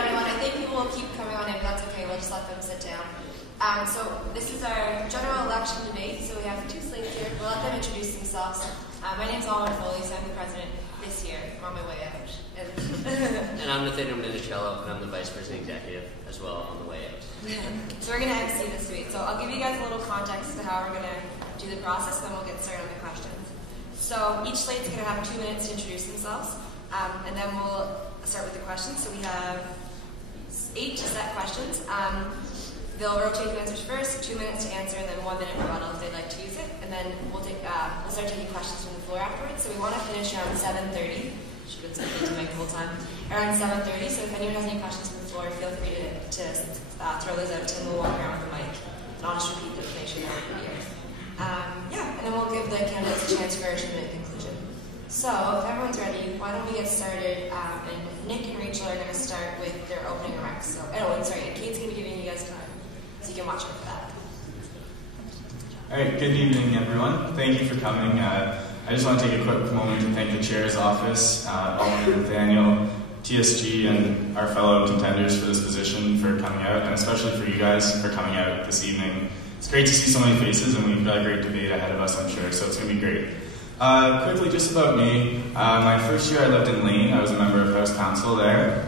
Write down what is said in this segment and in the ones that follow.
everyone. I think people will keep coming on in, but that's okay. We'll just let them sit down. So this is our general election debate. So we have two slates here. We'll let them introduce themselves. My name's Oliver Foley, so I'm the president this year. I'm on my way out. And I'm Nathaniel Minicello, and I'm the vice president executive as well on the way out. So we're going to MC this week. So I'll give you guys a little context to how we're going to do the process, then we'll get started on the questions. So each slate's going to have 2 minutes to introduce themselves, and then we'll start with the questions. So we have 8 set questions. They'll rotate the answers first, 2 minutes to answer, and then 1 minute rebuttal if they'd like to use it. And then we'll start taking questions from the floor afterwards. So we want to finish around 7:30. Should have been something to make the whole time. Around 7:30. So if anyone has any questions from the floor, feel free to throw those out to him. We'll walk around with the mic. And I'll just repeat them to make sure that we can hear. And then we'll give the candidates a chance for a 2-minute conclusion. So if everyone's ready, why don't we get started? And Nick and Rachel are going to start with their opening remarks. So, and Kate's going to be giving you guys time, so you can watch her for that. All right, good evening, everyone. Thank you for coming. I just want to take a quick moment to thank the chair's office, Oliver, Nathaniel, TSG, and our fellow contenders for this position for coming out, and especially for you guys for coming out this evening. It's great to see so many faces, and we've got a great debate ahead of us, I'm sure, so it's going to be great. Quickly, just about me, my first year I lived in Lane. I was a member of House Council there,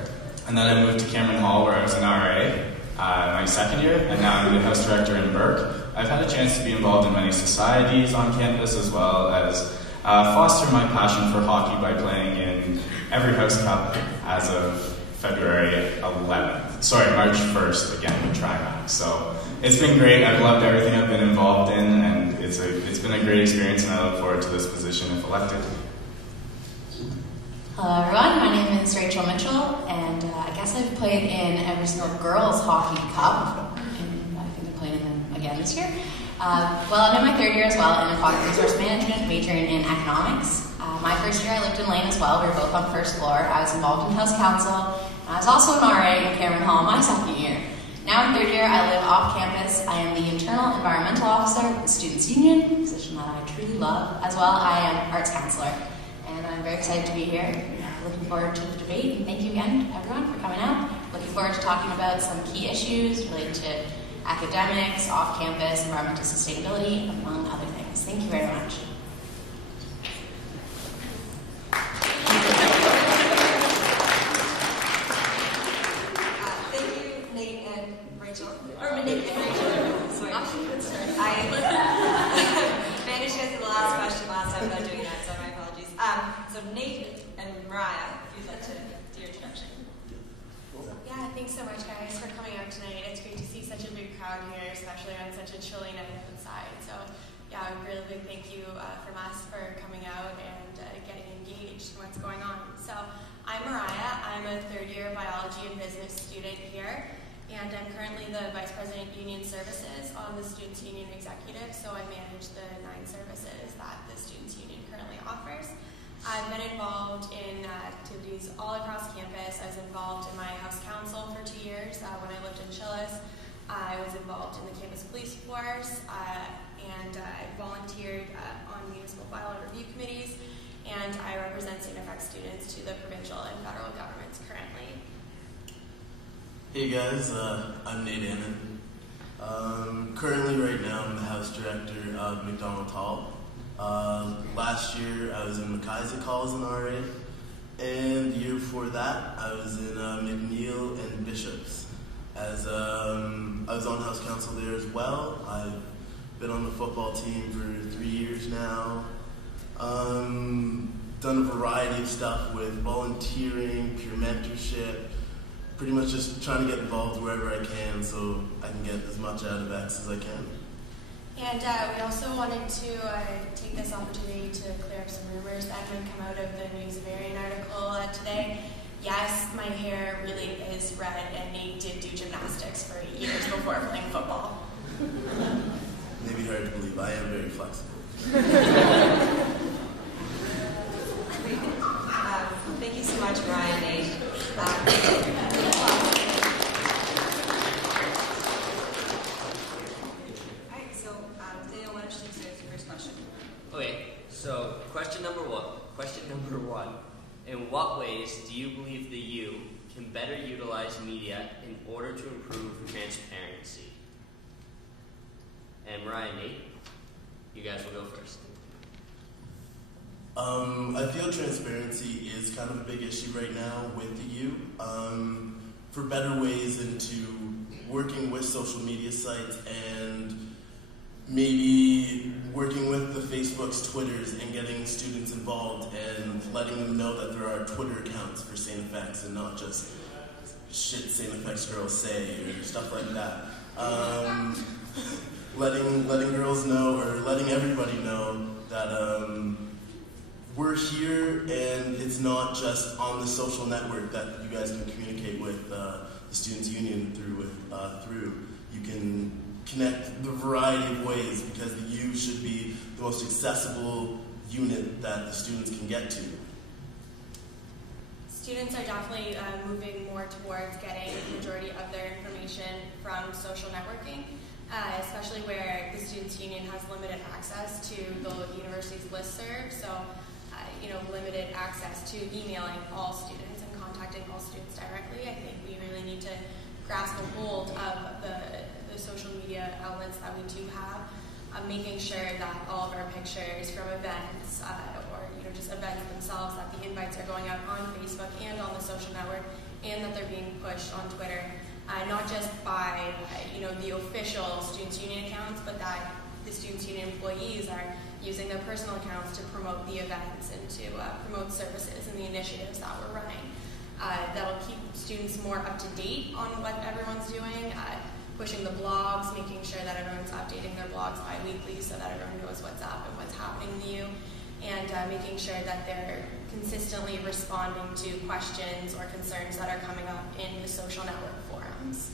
and then I moved to Cameron Hall where I was an RA my second year, and now I'm the House Director in Burke. I've had a chance to be involved in many societies on campus as well as foster my passion for hockey by playing in every House Cup as of February 11th. Sorry, March 1st again with Trimax. So it's been great. I've loved everything I've been involved in, and it's been a great experience, and I look forward to this position if elected. Hello everyone, my name is Rachel Mitchell, and I guess I've played in every single girls hockey cup, and I think I'm playing in them again this year. I'm in my 3rd year as well in aquatic resource management, majoring in economics. My first year I lived in Lane as well. We were both on first floor. I was involved in House Council, and I was also an RA in Cameron Hall my second year. Now in 3rd year, I live off campus. I am the Internal Environmental Officer with the Students' Union, a position that I truly love. As well, I am Arts Counselor, and I'm very excited to be here. Looking forward to the debate, and thank you again to everyone for coming out. Looking forward to talking about some key issues related to academics, off-campus, environmental sustainability, among other things. Thank you very much. Thank you, Nate and Rachel. Sorry. I managed to get to the last question last time without doing that, so my apologies. So Nate and Mariah, if you'd like to do your introduction. Yeah, thanks so much, guys, for coming out tonight. It's great to see such a big crowd here, especially on such a chilly night outside. So, yeah, a really big thank you from us for coming out and getting engaged in what's going on. So, I'm Mariah. I'm a 3rd-year biology and business student here, and I'm currently the Vice President Union Services on the Students' Union Executive, so I manage the 9 services that the Students' Union currently offers. I've been involved in activities all across campus. I was involved in my House Council for 2 years when I lived in Chillis. I was involved in the campus police force, and I volunteered on municipal bylaw review committees, and I represent St. FX students to the provincial and federal governments currently. Hey guys, I'm Nate Annan. Currently right now I'm the House Director of McDonald Hall. Last year I was in McIsaac Hall as an RA, and the year before that I was in McNeil and Bishops. I was on House Council there as well. I've been on the football team for 3 years now. Done a variety of stuff with volunteering, peer mentorship, pretty much just trying to get involved wherever I can so I can get as much out of X as I can. And we also wanted to take this opportunity to clear up some rumors that might come out of the News of Marion article today. Yes, my hair really is red, and Nate did do gymnastics for years before playing football. Maybe hard to believe, I am very flexible. Thank you so much, Mariah and Nate. Okay, so question number one. In what ways do you believe the U can better utilize media in order to improve transparency? And Mariah and Nate, you guys will go first. I feel transparency is kind of a big issue right now with the U. For better ways into working with social media sites and maybe working with the Facebooks, Twitters, and getting students involved and letting them know that there are Twitter accounts for St. FX and not just shit St. FX girls say or stuff like that. Letting girls know or letting everybody know that we're here and it's not just on the social network that you guys can communicate with the Students' Union through. You can connect the variety of ways because the U should be the most accessible unit that the students can get to. Students are definitely moving more towards getting the majority of their information from social networking, especially where the Students' Union has limited access to the university's listserv, so limited access to emailing all students and contacting all students directly. I think we really need to grasp a hold of the social media outlets that we do have, making sure that all of our pictures from events or just events themselves, that the invites are going out on Facebook and on the social network, and that they're being pushed on Twitter, not just by the official Students' Union accounts, but that the Students' Union employees are using their personal accounts to promote the events and to promote services and the initiatives that we're running. That'll keep students more up to date on what everyone's doing, pushing the blogs, making sure that everyone's updating their blogs bi-weekly so that everyone knows what's up and what's happening in the U, and making sure that they're consistently responding to questions or concerns that are coming up in the social network forums.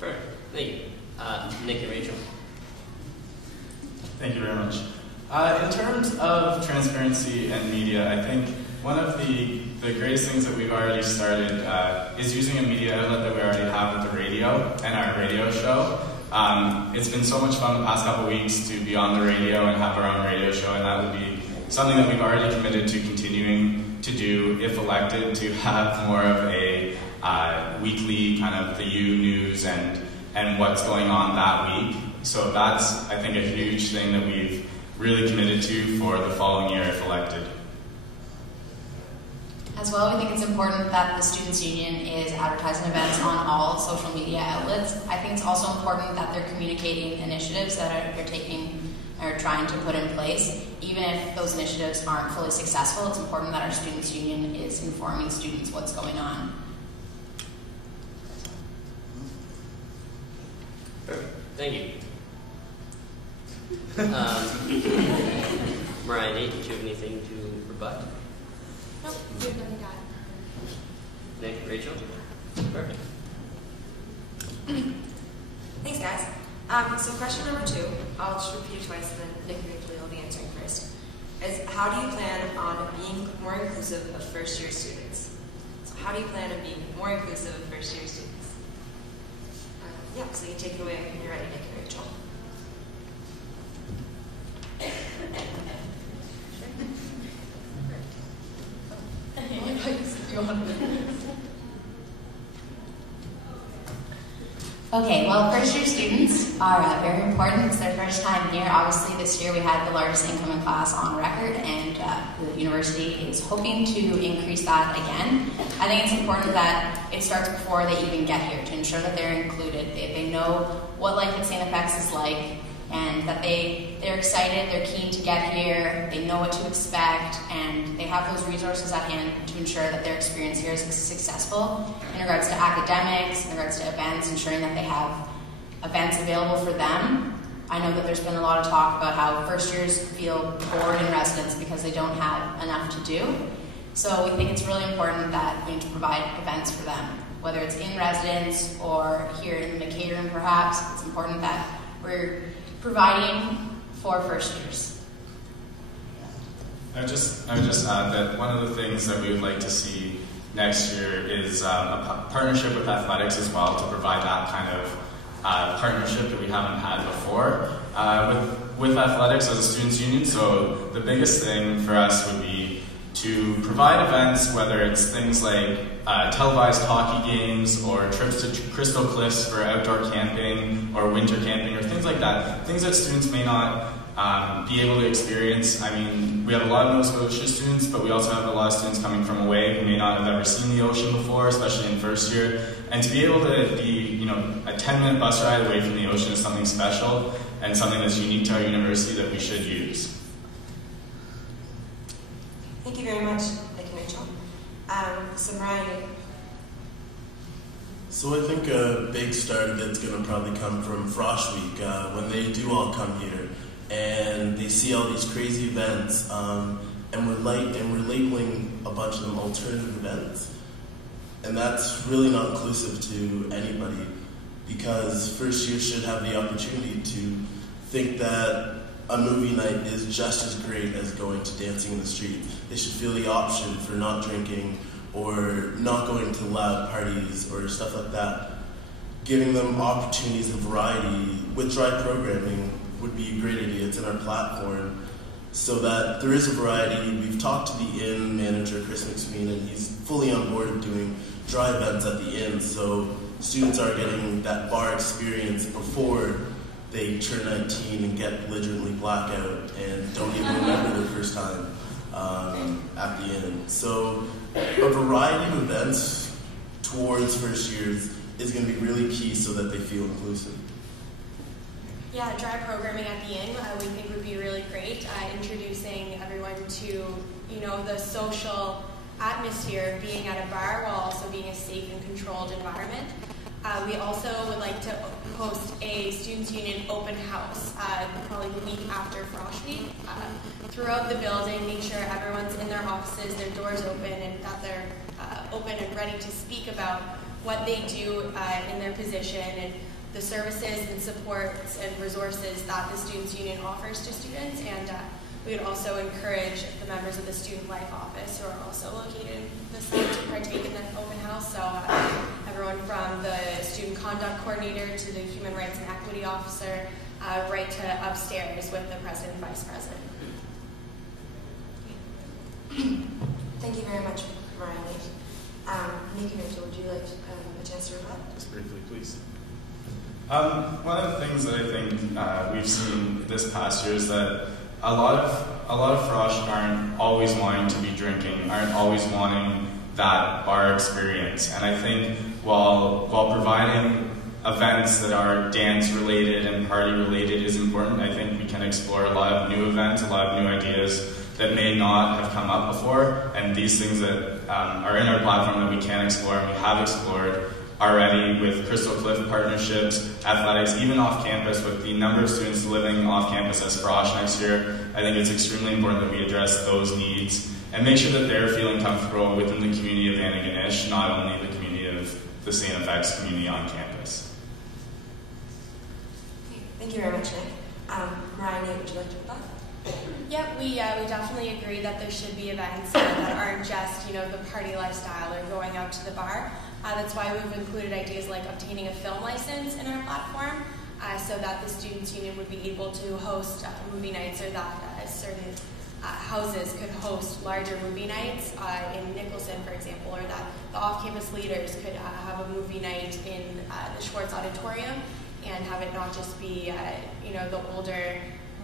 Perfect. Thank you. Nick and Rachel. Thank you very much. In terms of transparency and media, I think one of the greatest things that we've already started is using a media outlet that we already have with the radio and our radio show. It's been so much fun the past couple weeks to be on the radio and have our own radio show, and that would be something that we've already committed to continuing to do if elected, to have more of a weekly kind of the U news and what's going on that week. So that's, I think, a huge thing that we've really committed to for the following year if elected. As well, we think it's important that the Students' Union is advertising events on all social media outlets. I think it's also important that they're communicating initiatives that they're taking or trying to put in place. Even if those initiatives aren't fully successful, it's important that our Students' Union is informing students what's going on. Perfect. Thank you. Mariah, Nate, did you have anything to rebut? Nope, you have nothing to add. Nick, Rachel? Perfect. Thanks, guys. So question number 2, I'll just repeat it twice, and then Nick and Rachel will be answering first, is how do you plan on being more inclusive of first-year students? So how do you plan on being more inclusive of first-year students? So you take it away when you're ready, Nick and Rachel. Okay, well, first-year students are very important. It's their first time here. Obviously, this year we had the largest incoming class on record, and the university is hoping to increase that again. I think it's important that it starts before they even get here to ensure that they're included. They know what life at St. FX is like, and that they're excited, they're keen to get here, they know what to expect, and they have those resources at hand to ensure that their experience here is successful in regards to academics, in regards to events, ensuring that they have events available for them. I know that there's been a lot of talk about how first years feel bored in residence because they don't have enough to do. So we think it's really important that we need to provide events for them, whether it's in residence or here in the McKay room perhaps. It's important that we're providing for first years. I would just add that one of the things that we would like to see next year is a partnership with athletics as well, to provide that kind of partnership that we haven't had before with athletics as a students' union. So the biggest thing for us would be to provide events, whether it's things like televised hockey games or trips to Crystal Cliffs for outdoor camping or winter camping or things like that, things that students may not be able to experience. I mean, we have a lot of Nova Scotia students, but we also have a lot of students coming from away who may not have ever seen the ocean before, especially in first year. And to be able to be, a 10-minute bus ride away from the ocean is something special and something that's unique to our university that we should use. Thank you very much. Thank you, Rachel. So Brian. So I think a big start of it's going to probably come from Frosh Week, when they do all come here and they see all these crazy events, and we're labeling a bunch of them alternative events. And that's really not inclusive to anybody, because first year should have the opportunity to think that a movie night is just as great as going to dancing in the street. They should feel the option for not drinking or not going to loud parties or stuff like that. Giving them opportunities and variety with dry programming would be a great idea. It's in our platform, so that there is a variety. We've talked to the inn manager, Chris McSween, and he's fully on board doing dry events at the inn, so students are getting that bar experience before they turn 19 and get belligerently blackout and don't even remember their first time at the inn. So a variety of events towards first years is going to be really key so that they feel inclusive. Yeah, dry programming at the inn we think would be really great, introducing everyone to the social atmosphere of being at a bar while also being a safe and controlled environment. We also would like to host a Students' Union open house, probably the week after Frosh Week, throughout the building, make sure everyone's in their offices, their doors open, and that they're open and ready to speak about what they do in their position and the services and supports and resources that the Students' Union offers to students. And we would also encourage the members of the Student Life Office, who are also located in the site, to partake in the open house. So everyone from the Student Conduct Coordinator to the Human Rights and Equity Officer, right to upstairs with the President and Vice President. Thank you very much, Brian. Nick and Rachel, would you like a chance to reply? Just briefly, please. One of the things that I think we've seen this past year is that a lot of Frosh aren't always wanting to be drinking, aren't always wanting that bar experience. And I think while providing events that are dance related and party related is important, I think we can explore a lot of new events, a lot of new ideas that may not have come up before. And these things that are in our platform that we can explore and we have explored already with Crystal Cliff partnerships, athletics, even off campus with the number of students living off campus as Frosh next year. I think it's extremely important that we address those needs and make sure that they're feeling comfortable within the community of Antigonish, not only the community of the St. FX community on campus. Thank you very much, Nick. Ryan, would you like to reply? Yeah, we definitely agree that there should be events that aren't just, the party lifestyle or going out to the bar. That's why we've included ideas like obtaining a film license in our platform, so that the Students' Union would be able to host movie nights, or that certain houses could host larger movie nights in Nicholson, for example, or that the off-campus leaders could have a movie night in the Schwartz Auditorium and have it not just be, the older,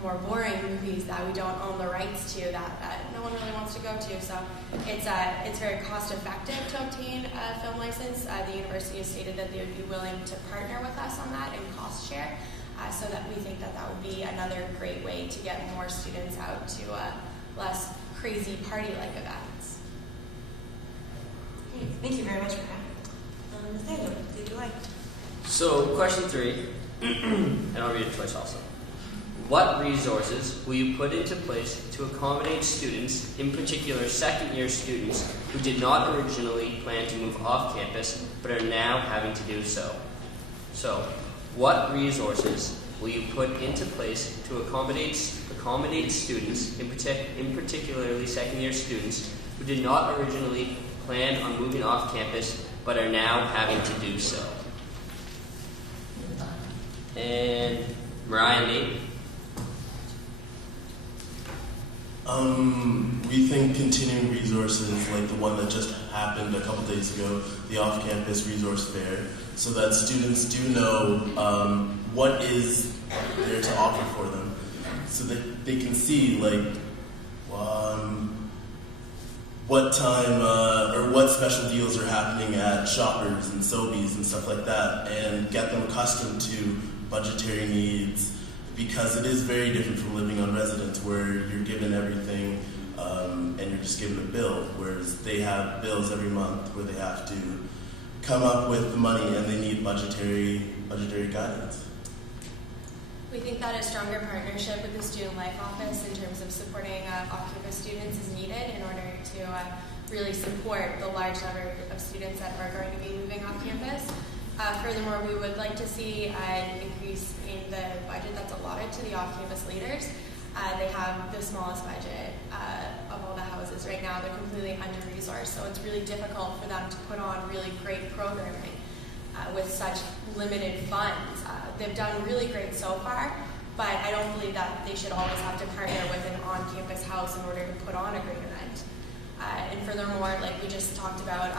more boring movies that we don't own the rights to, that no one really wants to go to. So it's very cost effective to obtain a film license. The university has stated that they would be willing to partner with us on that and cost share, so that we think that would be another great way to get more students out to less crazy party-like events. Great. Thank you very much for that. Nathaniel, did you like? So, question 3, and I'll read a choice also. What resources will you put into place to accommodate students, in particular second-year students, who did not originally plan to move off campus but are now having to do so? So, what resources will you put into place to accommodate students, in particularly second-year students, who did not originally plan on moving off campus but are now having to do so? And Mariah, Nate? we think continuing resources like the one that just happened a couple days ago, the off-campus resource fair, so that students do know what is there to offer for them, so that they can see what time or what special deals are happening at Shoppers and Sobeys and stuff like that, and get them accustomed to budgetary needs, because it is very different from living on residence where you're given everything and you're just given a bill, whereas they have bills every month where they have to come up with the money and they need budgetary guidance. We think that a stronger partnership with the Student Life Office in terms of supporting off-campus students is needed in order to really support the large number of students that are going to be moving off campus. Furthermore, we would like to see an increase in the budget that's allotted to the off-campus leaders. They have the smallest budget of all the houses right now. They're completely under-resourced, so it's really difficult for them to put on really great programming with such limited funds. They've done really great so far, but I don't believe that they should always have to partner with an on-campus house in order to put on a great event. And furthermore, like we just talked about,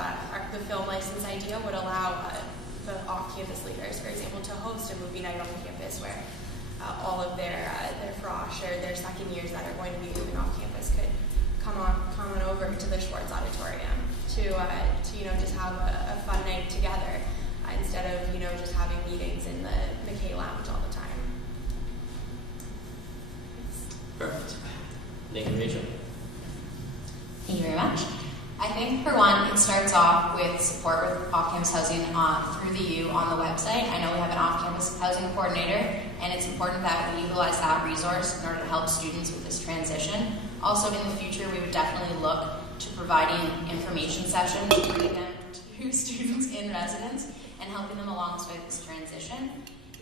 the film license idea would allow the off-campus leaders, for example, to host a movie night on campus where all of their frosh or their second years that are going to be moving off campus could come on over to the Schwartz Auditorium to just have a fun night together instead of just having meetings in the McKay Lounge all the time. Perfect. Nick and Rachel. Thank you very much. I think, for one, it starts off with support with off-campus housing through the U on the website. I know we have an off-campus housing coordinator, and it's important that we utilize that resource in order to help students with this transition. Also, in the future, we would definitely look to providing information sessions, bringing them to students in residence, and helping them along this transition.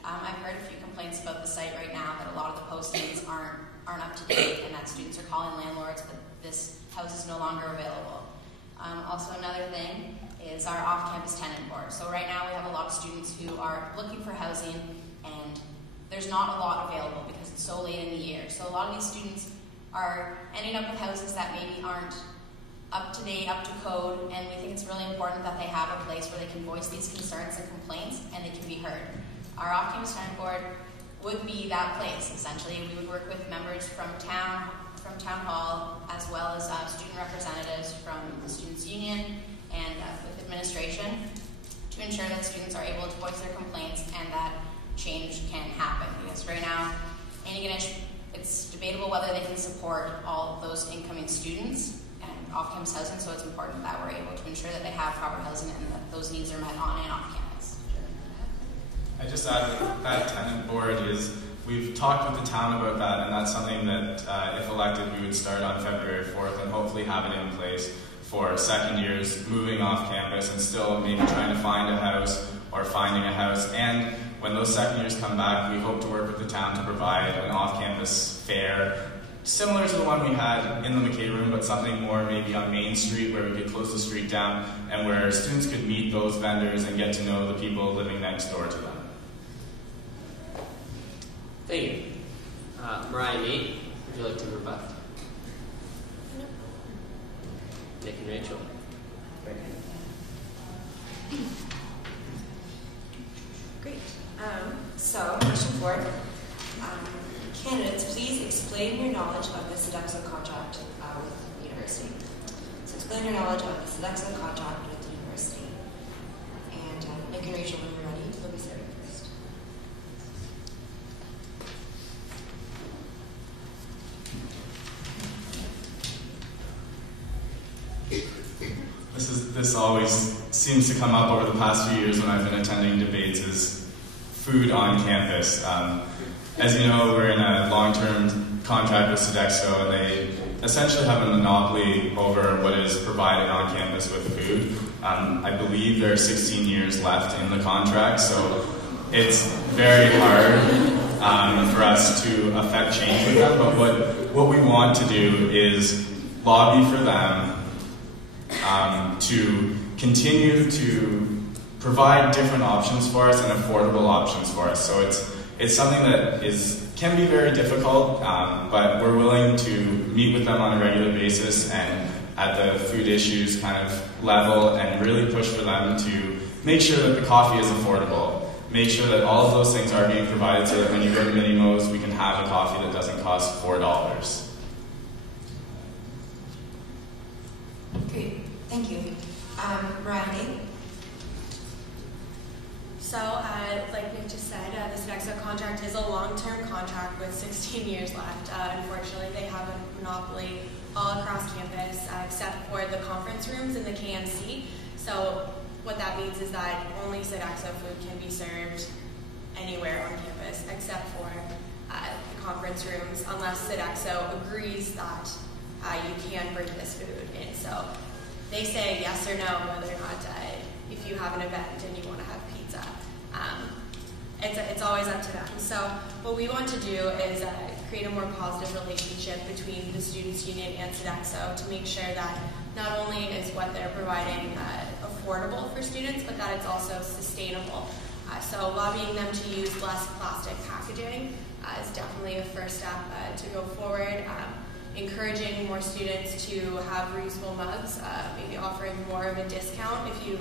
I've heard a few complaints about the site right now that a lot of the postings aren't up to date, and that students are calling landlords, but this house is no longer available. Also, another thing is our off-campus tenant board. So right now we have a lot of students who are looking for housing, and there's not a lot available because it's so late in the year. So a lot of these students are ending up with houses that maybe aren't up to date, up to code, and we think it's really important that they have a place where they can voice these concerns and complaints and they can be heard. Our off-campus tenant board would be that place, essentially. We would work with members from town hall, as well as student representatives from the Students' Union and with administration to ensure that students are able to voice their complaints and that change can happen. Because right now, Antigonish, it's debatable whether they can support all of those incoming students and off-campus housing, so it's important that we're able to ensure that they have proper housing and that those needs are met on and off campus. I just add that tenant board is, we've talked with the town about that, and that's something that, if elected, we would start on February 4th and hopefully have it in place for second years moving off campus and still maybe trying to find a house or finding a house. And when those second years come back, we hope to work with the town to provide an off-campus fair similar to the one we had in the McKay room, but something more maybe on Main Street where we could close the street down and where students could meet those vendors and get to know the people living next door to them. Thank you. Mariah, Nate, would you like to rebut? No. Nick and Rachel. Great. So, question 4. Candidates, please explain your knowledge of the Sodexo contract with the university. So explain your knowledge of the Sodexo contract with the university. And Nick and Rachel, when you're ready, you'll be starting first. This always seems to come up over the past few years when I've been attending debates, is food on campus. As you know, we're in a long-term contract with Sodexo, and they essentially have a monopoly over what is provided on campus with food. I believe there are 16 years left in the contract, so it's very hard for us to affect change with them. But what we want to do is lobby for them to continue to provide different options for us and affordable options for us. So It's something that can be very difficult, but we're willing to meet with them on a regular basis and at the food issues kind of level and really push for them to make sure that the coffee is affordable. Make sure that all of those things are being provided so that when you go to Minimo's, we can have a coffee that doesn't cost $4. Great, thank you. Riley? So, like Nick just said, the Sodexo contract is a long-term contract with 16 years left. Unfortunately, they have a monopoly all across campus except for the conference rooms in the KMC. So what that means is that only Sodexo food can be served anywhere on campus except for the conference rooms unless Sodexo agrees that you can bring this food in. So they say yes or no whether or not if you have an event and you want to have pizza. It's always up to them. So what we want to do is create a more positive relationship between the Students' Union and Sodexo to make sure that not only is what they're providing affordable for students, but that it's also sustainable. So lobbying them to use less plastic packaging is definitely a first step to go forward. Encouraging more students to have reusable mugs, maybe offering more of a discount if you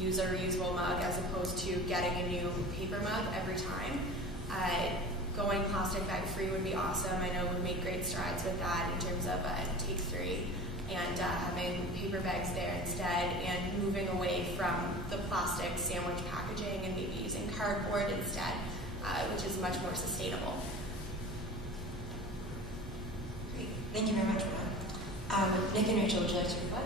use a reusable mug as opposed to getting a new paper mug every time. Going plastic bag free would be awesome. I know we've made great strides with that in terms of Take 3 and having paper bags there instead and moving away from the plastic sandwich packaging and maybe using cardboard instead, which is much more sustainable. Great, thank you very much, Ron. Nick and Rachel, would you like to reply?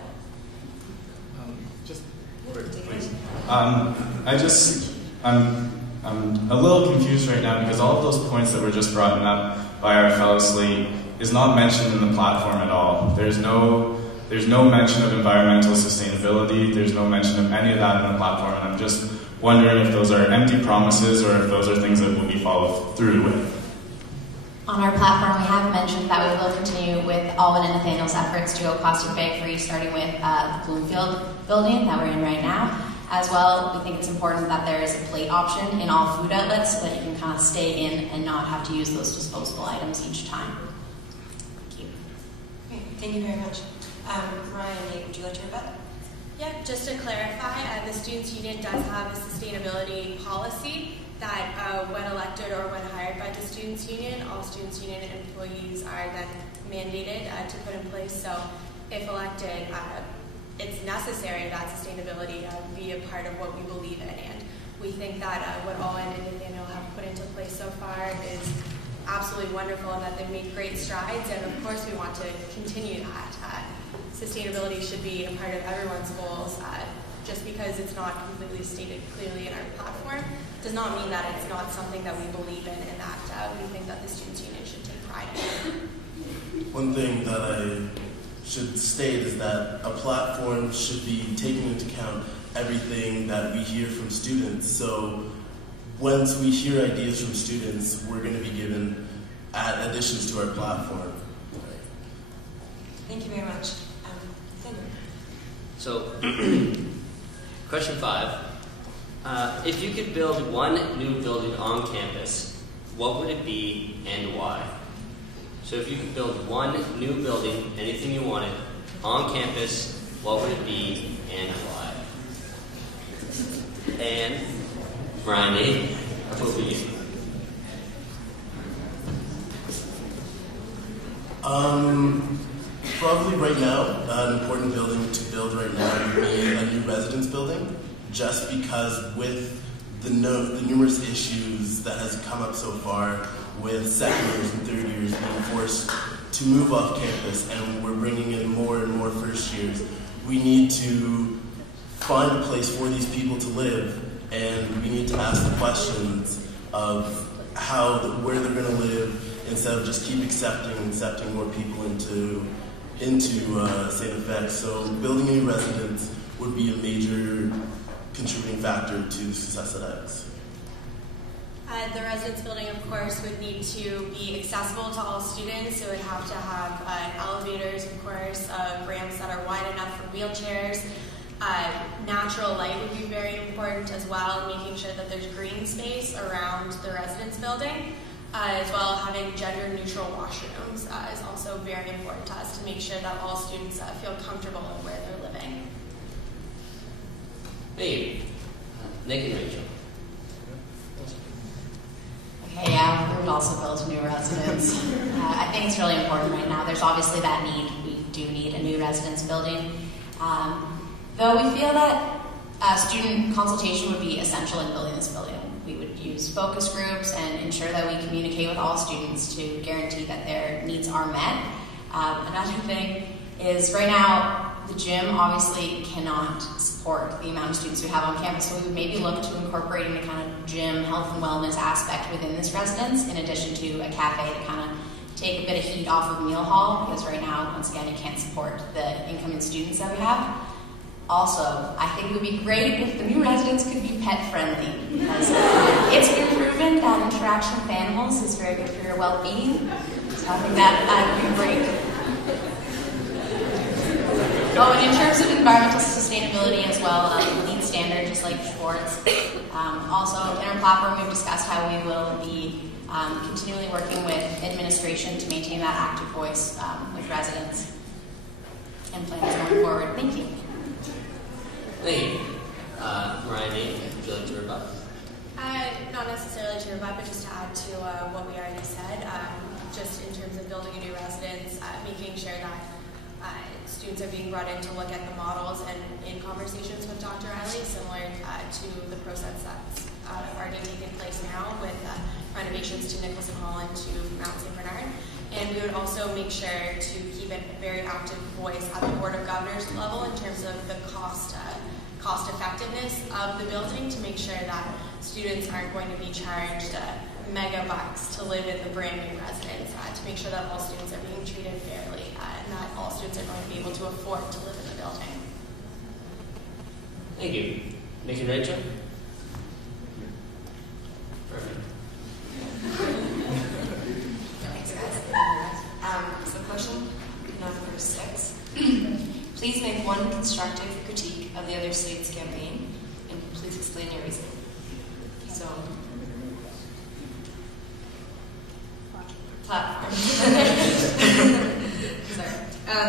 I'm a little confused right now because all of those points that were just brought up by our fellow slate is not mentioned in the platform at all. There's no mention of environmental sustainability. There's no mention of any of that in the platform, and I'm just wondering if those are empty promises or if those are things that will be followed through with. On our platform, we have mentioned that we will continue with Alwyn and Nathaniel's efforts to go plastic bag free, starting with the Bloomfield building that we're in right now. As well, we think it's important that there is a plate option in all food outlets so that you can kind of stay in and not have to use those disposable items each time. Thank you. Great, thank you very much. Ryan, Nate, would you like to rebut? Yeah, just to clarify, the Students' Union does have a sustainability policy that when elected or when hired by the Students' Union, all Students' Union employees are then mandated to put in place. So if elected, it's necessary that sustainability be a part of what we believe in. And we think that what Alwyn and Nathaniel have put into place so far is absolutely wonderful and that they've made great strides. And of course, we want to continue that. Sustainability should be a part of everyone's goals. Just because it's not completely stated clearly in our platform does not mean that it's not something that we believe in and that we think that the Students' Union should take pride in. One thing that I should state is that a platform should be taking into account everything that we hear from students. So once we hear ideas from students, we're going to be given additions to our platform. Thank you very much. So, question 5. If you could build one new building on campus, what would it be and why? So if you could build one new building, anything you wanted, on campus, what would it be and why? And Brandy, what will be you? Probably right now, an important building to build right now would be a new residence building, just because with the numerous issues that has come up so far with second years and third years being forced to move off campus, and we're bringing in more and more first years. We need to find a place for these people to live, and we need to ask the questions of where they're going to live, instead of just keep accepting more people into St. FX. So building a new residence would be a major contributing factor to success at X. The residence building, of course, would need to be accessible to all students. It would have to have elevators, of course, ramps that are wide enough for wheelchairs, natural light would be very important as well, and making sure that there's green space around the residence building, as well as having gender-neutral washrooms is also very important to us to make sure that all students feel comfortable in where they're living. Thank you. Nick and Rachel. Okay, yeah, we would also build a new residence. I think it's really important right now. There's obviously that need. We do need a new residence building. Though we feel that student consultation would be essential in building this building. We would use focus groups and ensure that we communicate with all students to guarantee that their needs are met. Another thing is right now, the gym obviously cannot support the amount of students we have on campus, so we would maybe look to incorporating the kind of gym health and wellness aspect within this residence, in addition to a cafe to kind of take a bit of heat off of Meal Hall, because right now, once again, it can't support the incoming students that we have. Also, I think it would be great if the new residence could be pet-friendly, because it's been proven that interaction with animals is very good for your well-being, so I think that would be great. Oh, and in terms of environmental sustainability as well, LEED standard, just like Schwartz. Also, in our platform, we've discussed how we will be continually working with administration to maintain that active voice with residents and plans going forward. Thank you. Thank you. Mariah, Nate, would you like to rebut? Not necessarily to rebut, but just to add to what we already said. Just in terms of building a new residence, making sure that students are being brought in to look at the models and in conversations with Dr. Riley, similar to the process that's already taken place now with renovations to Nicholson Hall and to Mount St. Bernard. And we would also make sure to keep a very active voice at the Board of Governors level in terms of the cost effectiveness of the building, to make sure that students aren't going to be charged mega bucks to live in the brand new residence, to make sure that all students are being treated fairly and that all students are going to be able to afford to live in the building. Thank you. Nick and Rachel? Perfect. Thanks, guys. So question number 6. Please make one constructive critique of the other slate's campaign, and please explain your reasoning. So, platform. Sorry.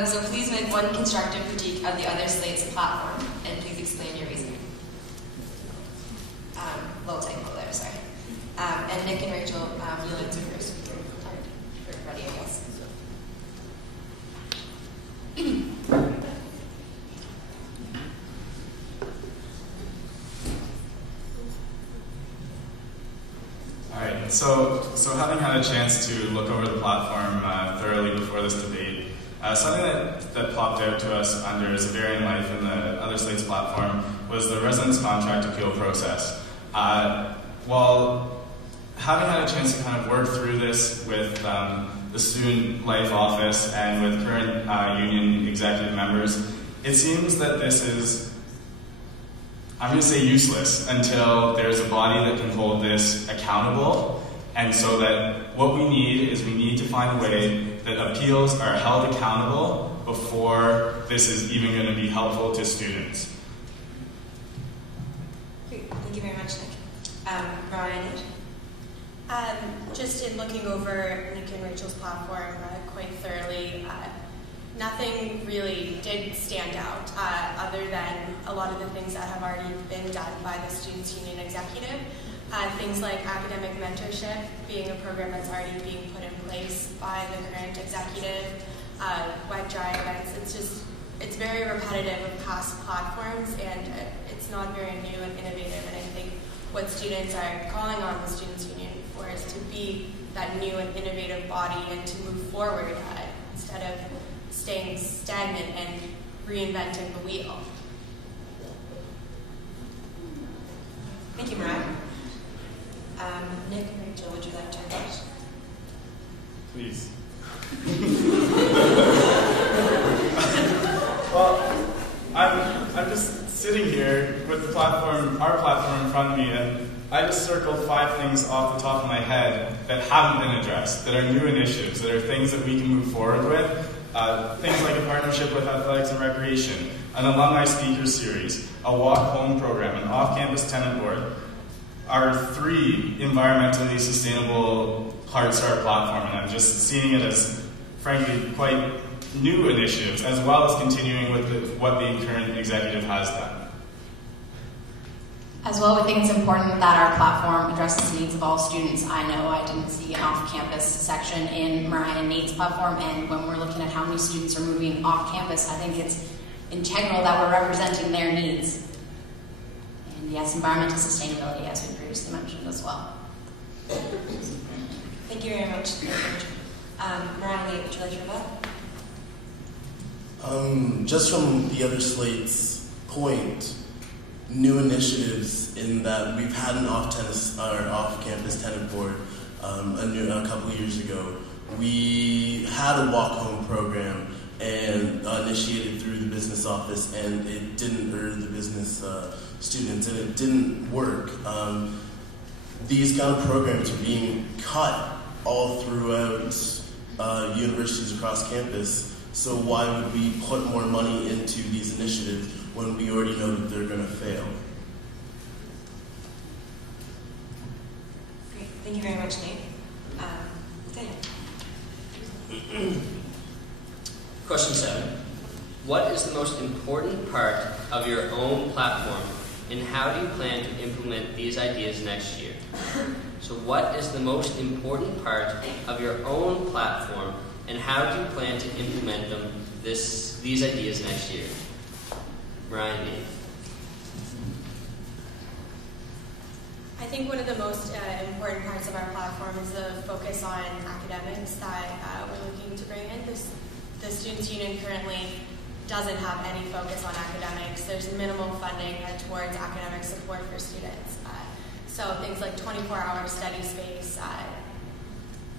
So please make one constructive critique of the other slate's platform, and please explain your reasoning. Little typo there, sorry. And Nick and Rachel, you'll answer first. We're ready, I guess. Alright, so having had a chance to look over the platform thoroughly before this debate, something that popped out to us under Xaverian Life and the other slates platform was the residence contract appeal process. While having had a chance to kind of work through this with the Student Life Office and with current union executive members, it seems that this is, I'm going to say, useless until there's a body that can hold this accountable. And so that what we need is we need to find a way that appeals are held accountable before this is even going to be helpful to students. Great, thank you very much, Nick. Ryan? Just in looking over Nick and Rachel's platform quite thoroughly, nothing really did stand out other than a lot of the things that have already been done by the Students' Union Executive. Things like academic mentorship being a program that's already being put in place by the current executive, wet dry events. It's very repetitive of past platforms, and it's not very new and innovative. And I think what students are calling on the Students' Union for is to be that new and innovative body and to move forward instead of staying stagnant and reinventing the wheel. Thank you, Mariah. Nick and Rachel, would you like to rebut? Please. Well, I'm just sitting here with the platform, our platform in front of me, and I just circled 5 things off the top of my head that haven't been addressed, that are new initiatives, that are things that we can move forward with, Things like a partnership with Athletics and Recreation, an alumni speaker series, a walk home program, an off-campus tenant board are 3 environmentally sustainable parts of our platform, and I'm just seeing it as, frankly, quite new initiatives, as well as continuing with what the current executive has done. As well, we think it's important that our platform addresses the needs of all students. I know I didn't see an off-campus section in Mariah and Nate's platform, and when we're looking at how many students are moving off-campus, I think it's integral that we're representing their needs. And yes, environmental sustainability, as we previously mentioned as well. Thank you very much. Mariah, Nate, would you like to rebut? Just from the other slate's point, new initiatives in that we've had an off-campus tenant board a couple years ago. We had a walk-home program and initiated through the business office, and it didn't, or the business students, and it didn't work. These kind of programs are being cut all throughout universities across campus. So why would we put more money into these initiatives when we already know that they're going to fail? Great. Thank you very much, Nate. Daniel. Question 7. What is the most important part of your own platform, and how do you plan to implement these ideas next year? So what is the most important part of your own platform, and how do you plan to implement these ideas next year? Ryan, Nate. I think one of the most important parts of our platform is the focus on academics that we're looking to bring in. The Students' Union currently doesn't have any focus on academics. There's minimal funding towards academic support for students. So things like 24-hour study space,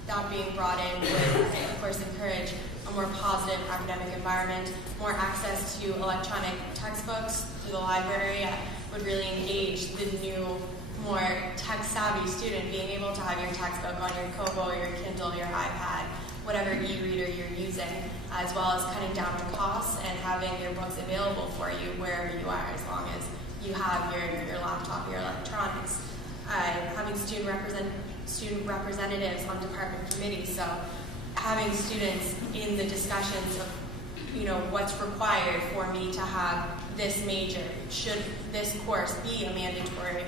that being brought in would, of course, encourage a more positive academic environment, more access to electronic textbooks through the library, would really engage the new, more tech-savvy student, being able to have your textbook on your Kobo, your Kindle, your iPad, whatever e-reader you're using, as well as cutting down on costs and having your books available for you wherever you are, as long as you have your laptop, your electronics. Having student representatives on department committees, so having students in the discussions of, what's required for me to have this major, should this course be a mandatory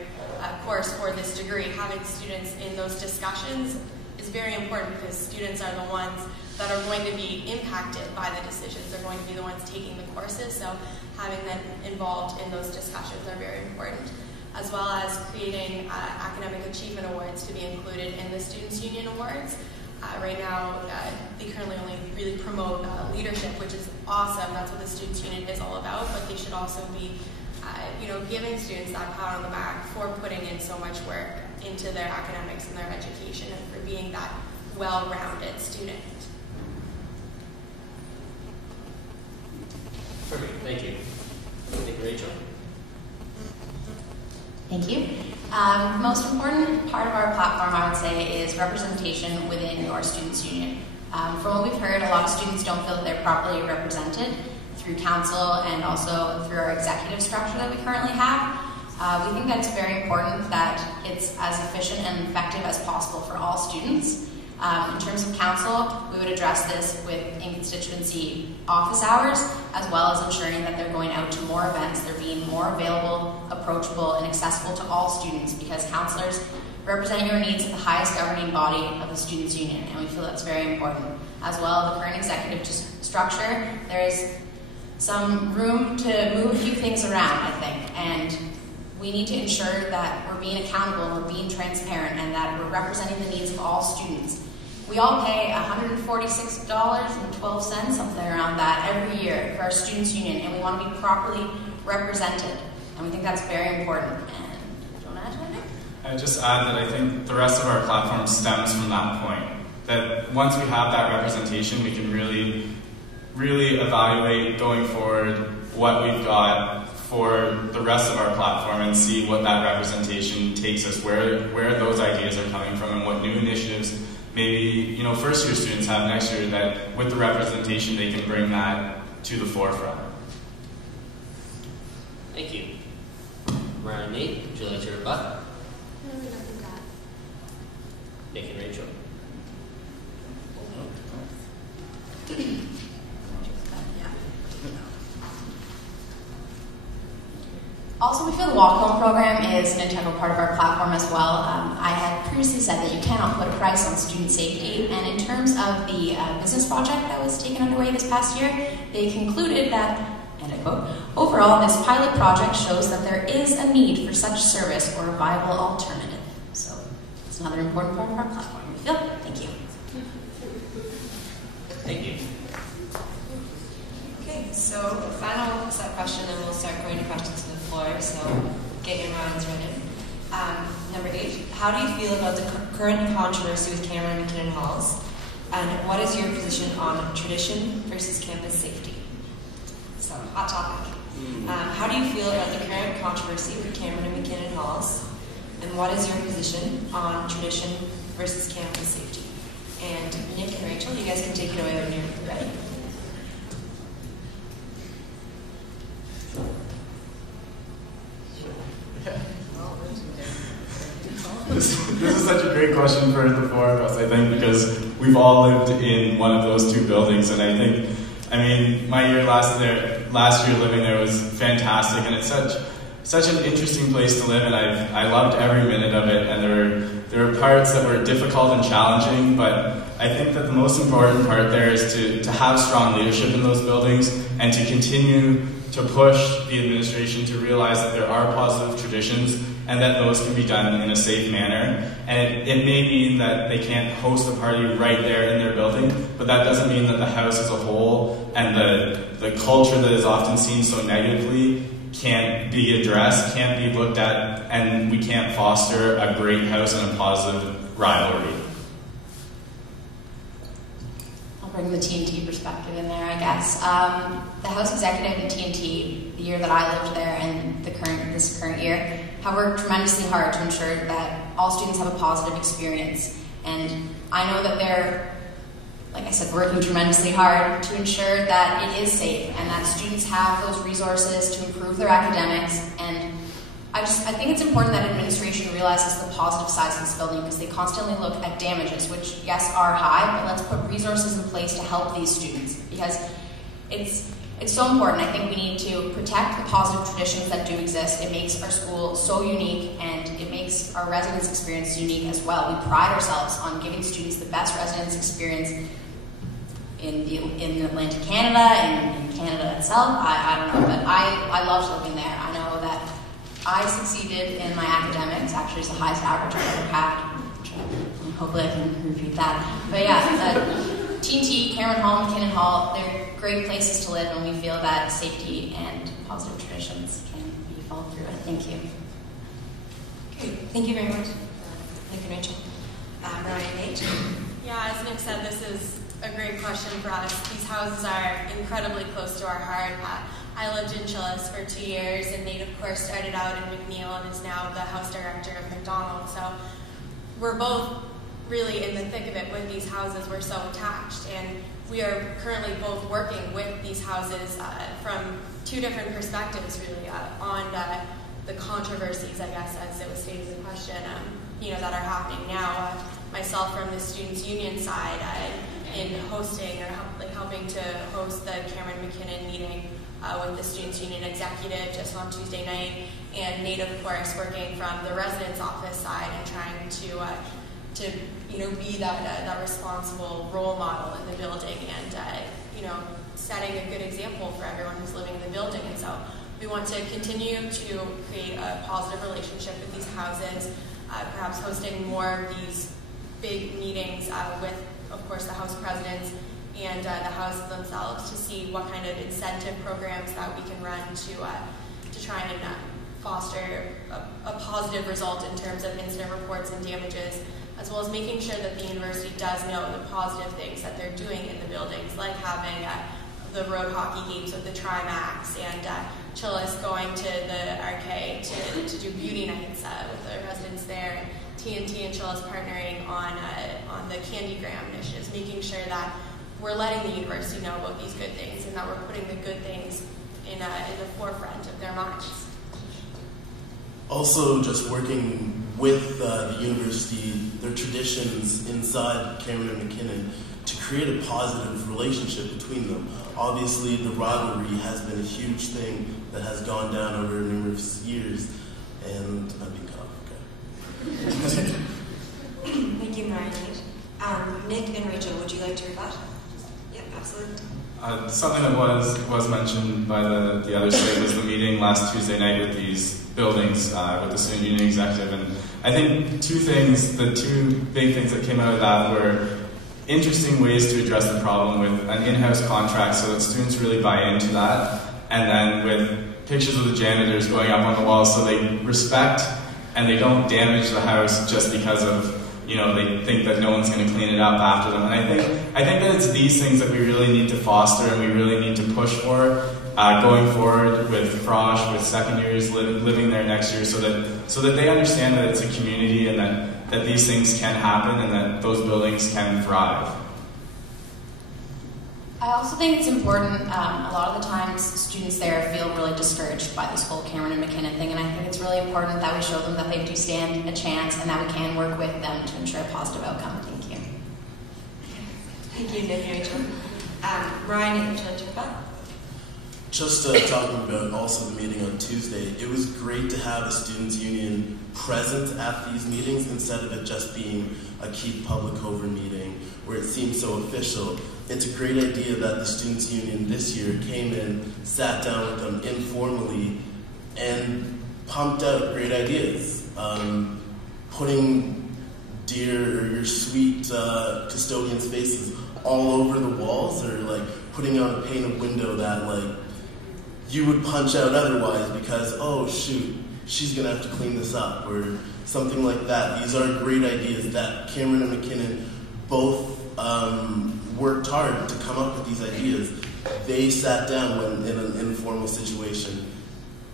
course for this degree. Having students in those discussions is very important, because students are the ones that are going to be impacted by the decisions. They're going to be the ones taking the courses, so having them involved in those discussions are very important, as well as creating academic achievement awards to be included in the Students' Union Awards. Right now, they currently only really promote leadership, which is awesome. That's what the Students' Union is all about, but they should also be giving students that pat on the back for putting in so much work into their academics and their education, and for being that well-rounded student. Perfect. Thank you. Thank you, Rachel. Thank you. Most important part of our platform, I would say, is representation within your Students' Union. From what we've heard, a lot of students don't feel that they're properly represented through council and also through our executive structure that we currently have. We think that it's very important that it's as efficient and effective as possible for all students. In terms of council, we would address this with in-constituency office hours, as well as ensuring that they're going out to more events, they're being more available, approachable, and accessible to all students, because counselors represent your needs at the highest governing body of the Students' Union, and we feel that's very important. As well, the current executive structure, there's some room to move a few things around, I think, and we need to ensure that we're being accountable and we're being transparent, and that we're representing the needs of all students. We all pay $146.12, something around that, every year for our Students' Union, and we want to be properly represented, and we think that's very important. And do you want to add anything? I'd just add that I think the rest of our platform stems from that point, that once we have that representation, we can really evaluate going forward what we've got for the rest of our platform and see what that representation takes us, where those ideas are coming from, and what new initiatives maybe first year students have next year, that with the representation they can bring that to the forefront. Thank you. Mariah and Nate, would you like to rebut? No, nothing to add. Nick and Rachel. Also, we feel the Walk Home program is an integral part of our platform as well. I had previously said that you cannot put a price on student safety, and in terms of the business project that was taken underway this past year, they concluded that, and I quote, overall, this pilot project shows that there is a need for such service or a viable alternative. So it's another important part of our platform, we feel. Thank you. Thank you. Okay, so final set question, and we'll start going to questions to the floor, so get your minds ready. Number 8, how do you feel about the current controversy with Cameron and McKinnon Halls? And what is your position on tradition versus campus safety? So, hot topic. How do you feel about the current controversy with Cameron and McKinnon Halls? And what is your position on tradition versus campus safety? And Nick and Rachel, you guys can take it away when you're ready. This is such a great question for the four of us, I think, because we've all lived in one of those two buildings, and my year last year living there was fantastic, and it's such an interesting place to live, and I loved every minute of it, and there were parts that were difficult and challenging, but I think that the most important part there is to have strong leadership in those buildings and to continue to push the administration to realize that there are positive traditions and that those can be done in a safe manner. And it may mean that they can't host a party right there in their building, but that doesn't mean that the house as a whole and the culture that is often seen so negatively can't be addressed, can't be looked at, and we can't foster a great house and a positive rivalry. I'll bring the TNT perspective in there, I guess. The House Executive at TNT, the year that I lived there and this current year, have worked tremendously hard to ensure that all students have a positive experience. And I know that they're, like I said, working tremendously hard to ensure that it is safe and that students have those resources to improve their academics. And I think it's important that administration realizes the positive sides of this building, because they constantly look at damages, which, yes, are high, but let's put resources in place to help these students, because it's so important. I think we need to protect the positive traditions that do exist. It makes our school so unique, and it makes our residence experience unique as well. We pride ourselves on giving students the best residence experience in Atlantic Canada and in Canada itself. I don't know, but I loved living there. I know that I succeeded in my academics. Actually, it's the highest average I've ever had. Hopefully I can repeat that. But yeah, TNT, Cameron Hall, McKinnon Hall, they're great places to live, and we feel that safety and positive traditions can be followed through. Thank you. Okay, thank you very much, Nick and Rachel. Ryan, Nate? Yeah, as Nick said, this is a great question for us. These houses are incredibly close to our heart. I lived in Chillis for 2 years, and Nate, of course, started out in McNeil and is now the house director of McDonald. So we're both really in the thick of it with these houses. We're so attached, and we are currently both working with these houses from two different perspectives, really, on the controversies, I guess, as it was stated in the question, that are happening now. Myself from the Students' Union side, in hosting or helping to host the Cameron McKinnon meeting with the Students' Union executive just on Tuesday night, and Nate, of course, working from the residence office side and trying to be that responsible role model in the building and setting a good example for everyone who's living in the building. And so we want to continue to create a positive relationship with these houses, perhaps hosting more of these big meetings with, of course, the house presidents and the houses themselves to see what kind of incentive programs that we can run to try and foster a positive result in terms of incident reports and damages, as well as making sure that the university does know the positive things that they're doing in the buildings, like having the road hockey games with the Trimax and Chillis going to the arcade to do beauty nights with the residents there, and TNT and Chill is partnering on the Candygram initiatives, making sure that we're letting the university know about these good things and that we're putting the good things in the forefront of their minds. Also, just working with the university, their traditions inside Cameron and McKinnon, to create a positive relationship between them. Obviously, the rivalry has been a huge thing that has gone down over numerous years, and I've been cut off. Okay. Thank you, Mariah. Nick and Rachel, would you like to rebut? Yep, absolutely. Something that was mentioned by the other slate was the meeting last Tuesday night with these buildings with the student union executive, and I think the two big things that came out of that were interesting ways to address the problem with an in-house contract so that students really buy into that, and then with pictures of the janitors going up on the walls so they respect and they don't damage the house just because of, they think that no one's going to clean it up after them. And I think that it's these things that we really need to foster and we really need to push for going forward with Frosh, with second years living there next year, so that they understand that it's a community and that these things can happen and that those buildings can thrive. I also think it's important, a lot of the times students there feel really discouraged by this whole Cameron and McKinnon thing, and I think it's really important that we show them that they do stand a chance and that we can work with them to ensure a positive outcome. Thank you. Thank you, Nick and Rachel. Ryan, would you like to rebut? Just talking about also the meeting on Tuesday, it was great to have a students' union present at these meetings instead of it just being a Keep Public over meeting where it seems so official. It's a great idea that the students' union this year came in, sat down with them informally, and pumped out great ideas. Putting your sweet custodians' faces all over the walls, or like putting on a pane of window that you would punch out otherwise because, oh shoot, she's gonna have to clean this up, or something like that. These are great ideas that Cameron and McKinnon both worked hard to come up with these ideas. They sat down when in an informal situation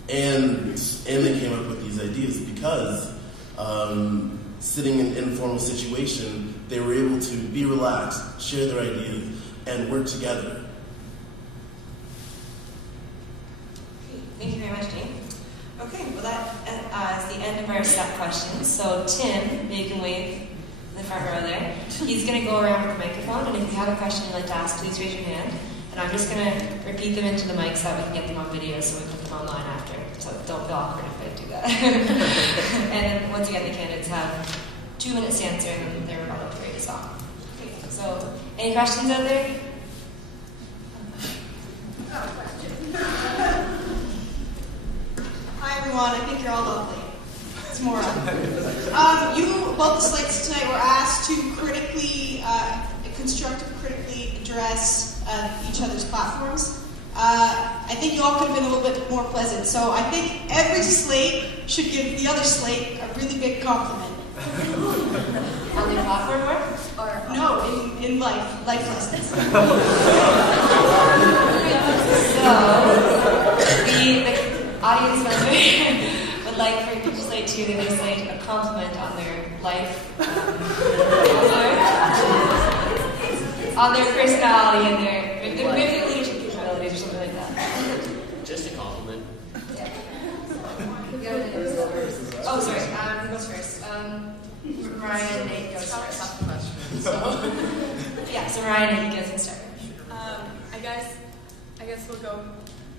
and they came up with these ideas because sitting in an informal situation, they were able to be relaxed, share their ideas, and work together. Thank you very much, Jane. Okay, well that is the end of our set questions. So Tim, maybe you can wave in the front row there. He's going to go around with the microphone, and if you have a question you'd like to ask, please raise your hand. And I'm just going to repeat them into the mic so that we can get them on video so we put them online after. So don't feel awkward if I do that. And then once again, the candidates have 2 minutes to answer, and then their rebuttal period is off. Okay, so any questions out there? Hi everyone, I think you're all lovely. It's Maura. Both the slates tonight were asked to constructively critically address each other's platforms. I think you all could have been a little bit more pleasant. So I think every slate should give the other slate a really big compliment. On the platform work? Or no, in life lessons. So, the audience member would like for each slate to give the slate a compliment on their life, on their personality and their leadership capabilities or something like that. Just a compliment. Yeah. Oh, sorry. Who goes first? Ryan and Nate goes first. So, yeah, so Ryan and Nate goes start. I guess we'll go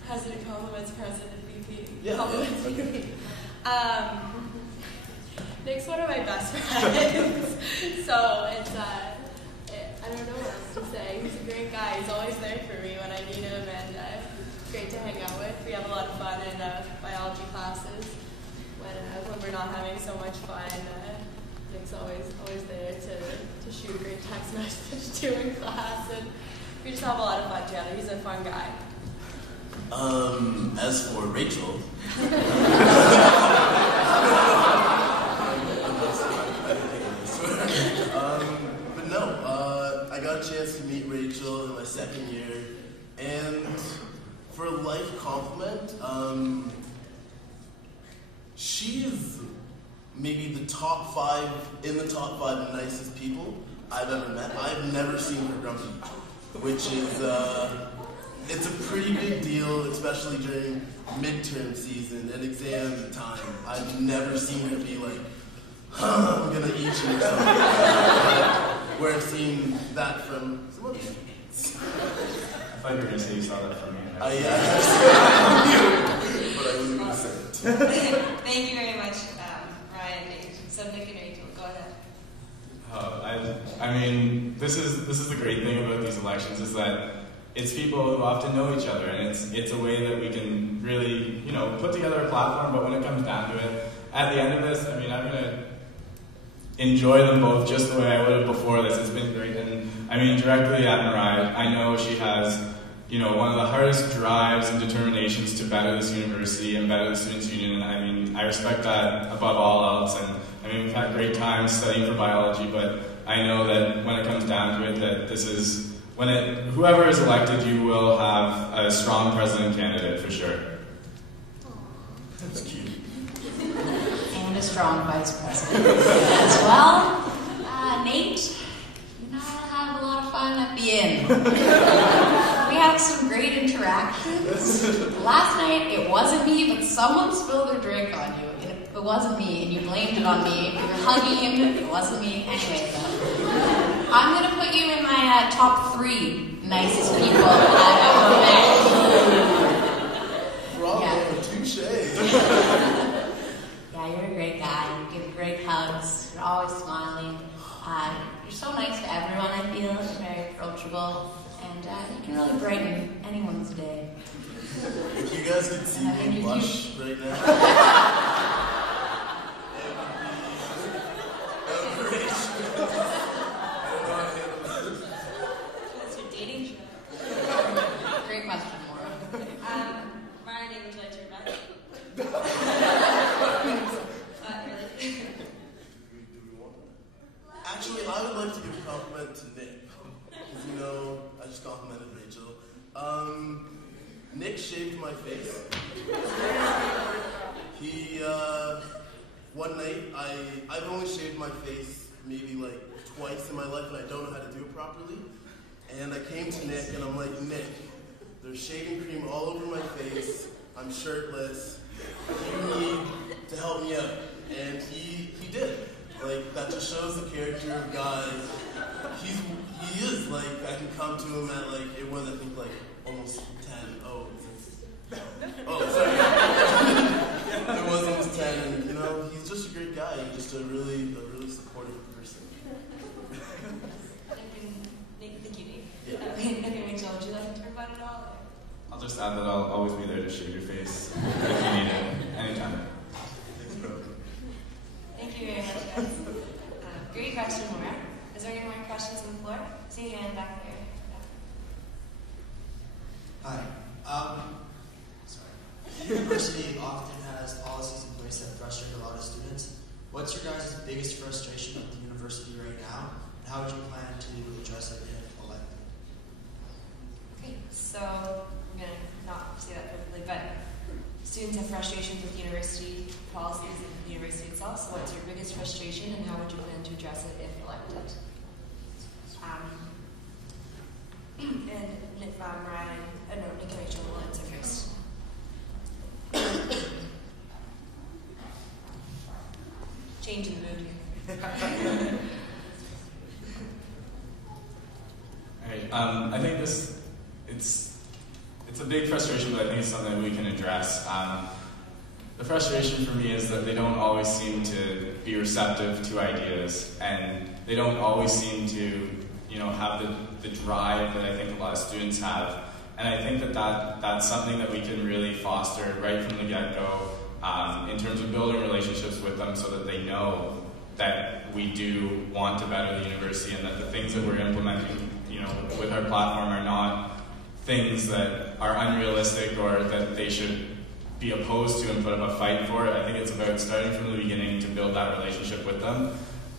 President compliments President VP. Yeah. Compliments Okay. VP. Nick's one of my best friends, so it's I don't know what else to say. He's a great guy. He's always there for me when I need him, and great to hang out with. We have a lot of fun in biology classes when we're not having so much fun. Nick's always there to shoot a great text message to in class, and we just have a lot of fun together. He's a fun guy. As for Rachel, but no, I got a chance to meet Rachel in my second year, and for a life compliment, she is maybe the top 5 nicest people I've ever met. I've never seen her grumpy, which is it's a pretty big deal, especially during midterm season and exam time. I've never seen her be like, I'm gonna eat you or something. Where I've seen that from some other students. I thought you were going to say you saw that from me. I've seen that from you, but I wasn't going to say it. Thank you very much, Ryan. So Nick and Rachel, go ahead. I mean, this is the great thing about these elections, is that it's people who often know each other, and it's a way that we can really, put together a platform. But when it comes down to it, at the end of this, I mean, I'm gonna enjoy them both just the way I would have before this. It's been great, and I mean, directly at Mariah, I know she has, one of the hardest drives and determinations to better this university and better the Students' Union. And I mean, I respect that above all else. And I mean, we've had great times studying for biology, but I know that when it comes down to it, that this is, whoever is elected, you will have a strong president candidate for sure. That's cute. And a strong vice president as well. Nate, you have a lot of fun at the end. We have some great interactions. Last night, it wasn't me, but someone spilled their drink on you. It wasn't me, and you blamed it on me. You were hugging him, it wasn't me. Anyway, I'm going to put you in my top 3 nicest people I've ever met. Bravo, touche. Yeah, you're a great guy. You give great hugs. You're always smiling. You're so nice to everyone, I feel. You're very approachable. And you can really brighten anyone's day. If you guys could see me blush right now. What's your dating show? Great question, Maura. Ryan, would you like to back? Not really. Actually, I would like to give a compliment to Nick. Because, I just complimented Rachel. Nick shaved my face. He, one night, I've only shaved my face maybe like twice in my life, and I don't know how to do it properly. And I came to Nick, and I'm like, Nick, there's shaving cream all over my face. I'm shirtless. You need to help me out. And he did. Like, that just shows the character of guy. He is, like, I can come to him at, like, it was, I think, like, almost 10. Sorry. It was almost 10, and, he's just a great guy, and just a really supportive person. Thank you, Nate. Yeah. Okay, Rachel, would you like to provide it all? I'll just add that I'll always be there to shave your face if you need it, anytime. Thanks, bro. Thank you very much, guys. Great question, Laura. Is there any more questions on the floor? See your hand back there. Hi. Sorry. The university often has policies in place that frustrate a lot of students. What's your guys' biggest frustration with the university right now, and how would you plan to address it if elected? Okay, so I'm going to not say that perfectly, but students have frustrations with university policies and the university itself. So what's your biggest frustration, and how would you plan to address it if elected? And if Ryan, no, Nick and Rachel will answer first. Change in the mood here. Alright, I think it's a big frustration, but I think it's something that we can address. The frustration for me is that they don't always seem to be receptive to ideas, and they don't always seem to, have the drive that I think a lot of students have. And I think that's something that we can really foster right from the get-go, in terms of building relationships with them so that they know that we do want to better the university, and that the things that we're implementing, with our platform are not things that are unrealistic or that they should be opposed to and put up a fight for. I think it's about starting from the beginning to build that relationship with them,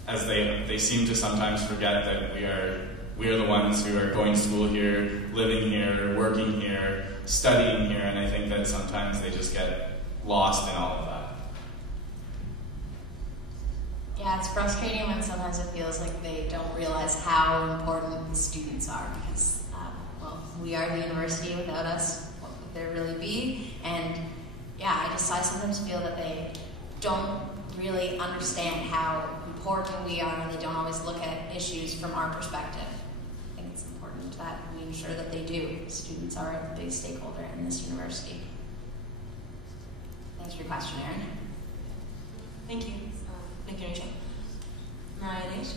as they seem to sometimes forget that we are the ones who are going to school here, living here, working here, studying here, and I think that sometimes they just get lost in all of that. Yeah, it's frustrating when sometimes it feels like they don't realize how important the students are because, well, we are the university. Without us, what would there really be? And yeah, I sometimes feel that they don't really understand how important we are and they don't always look at issues from our perspective. I think it's important that we ensure that they do. Students are a big stakeholder in this university. Thanks for your question, Erin. Thank you. Thank you, Rachel. Mariah Nate?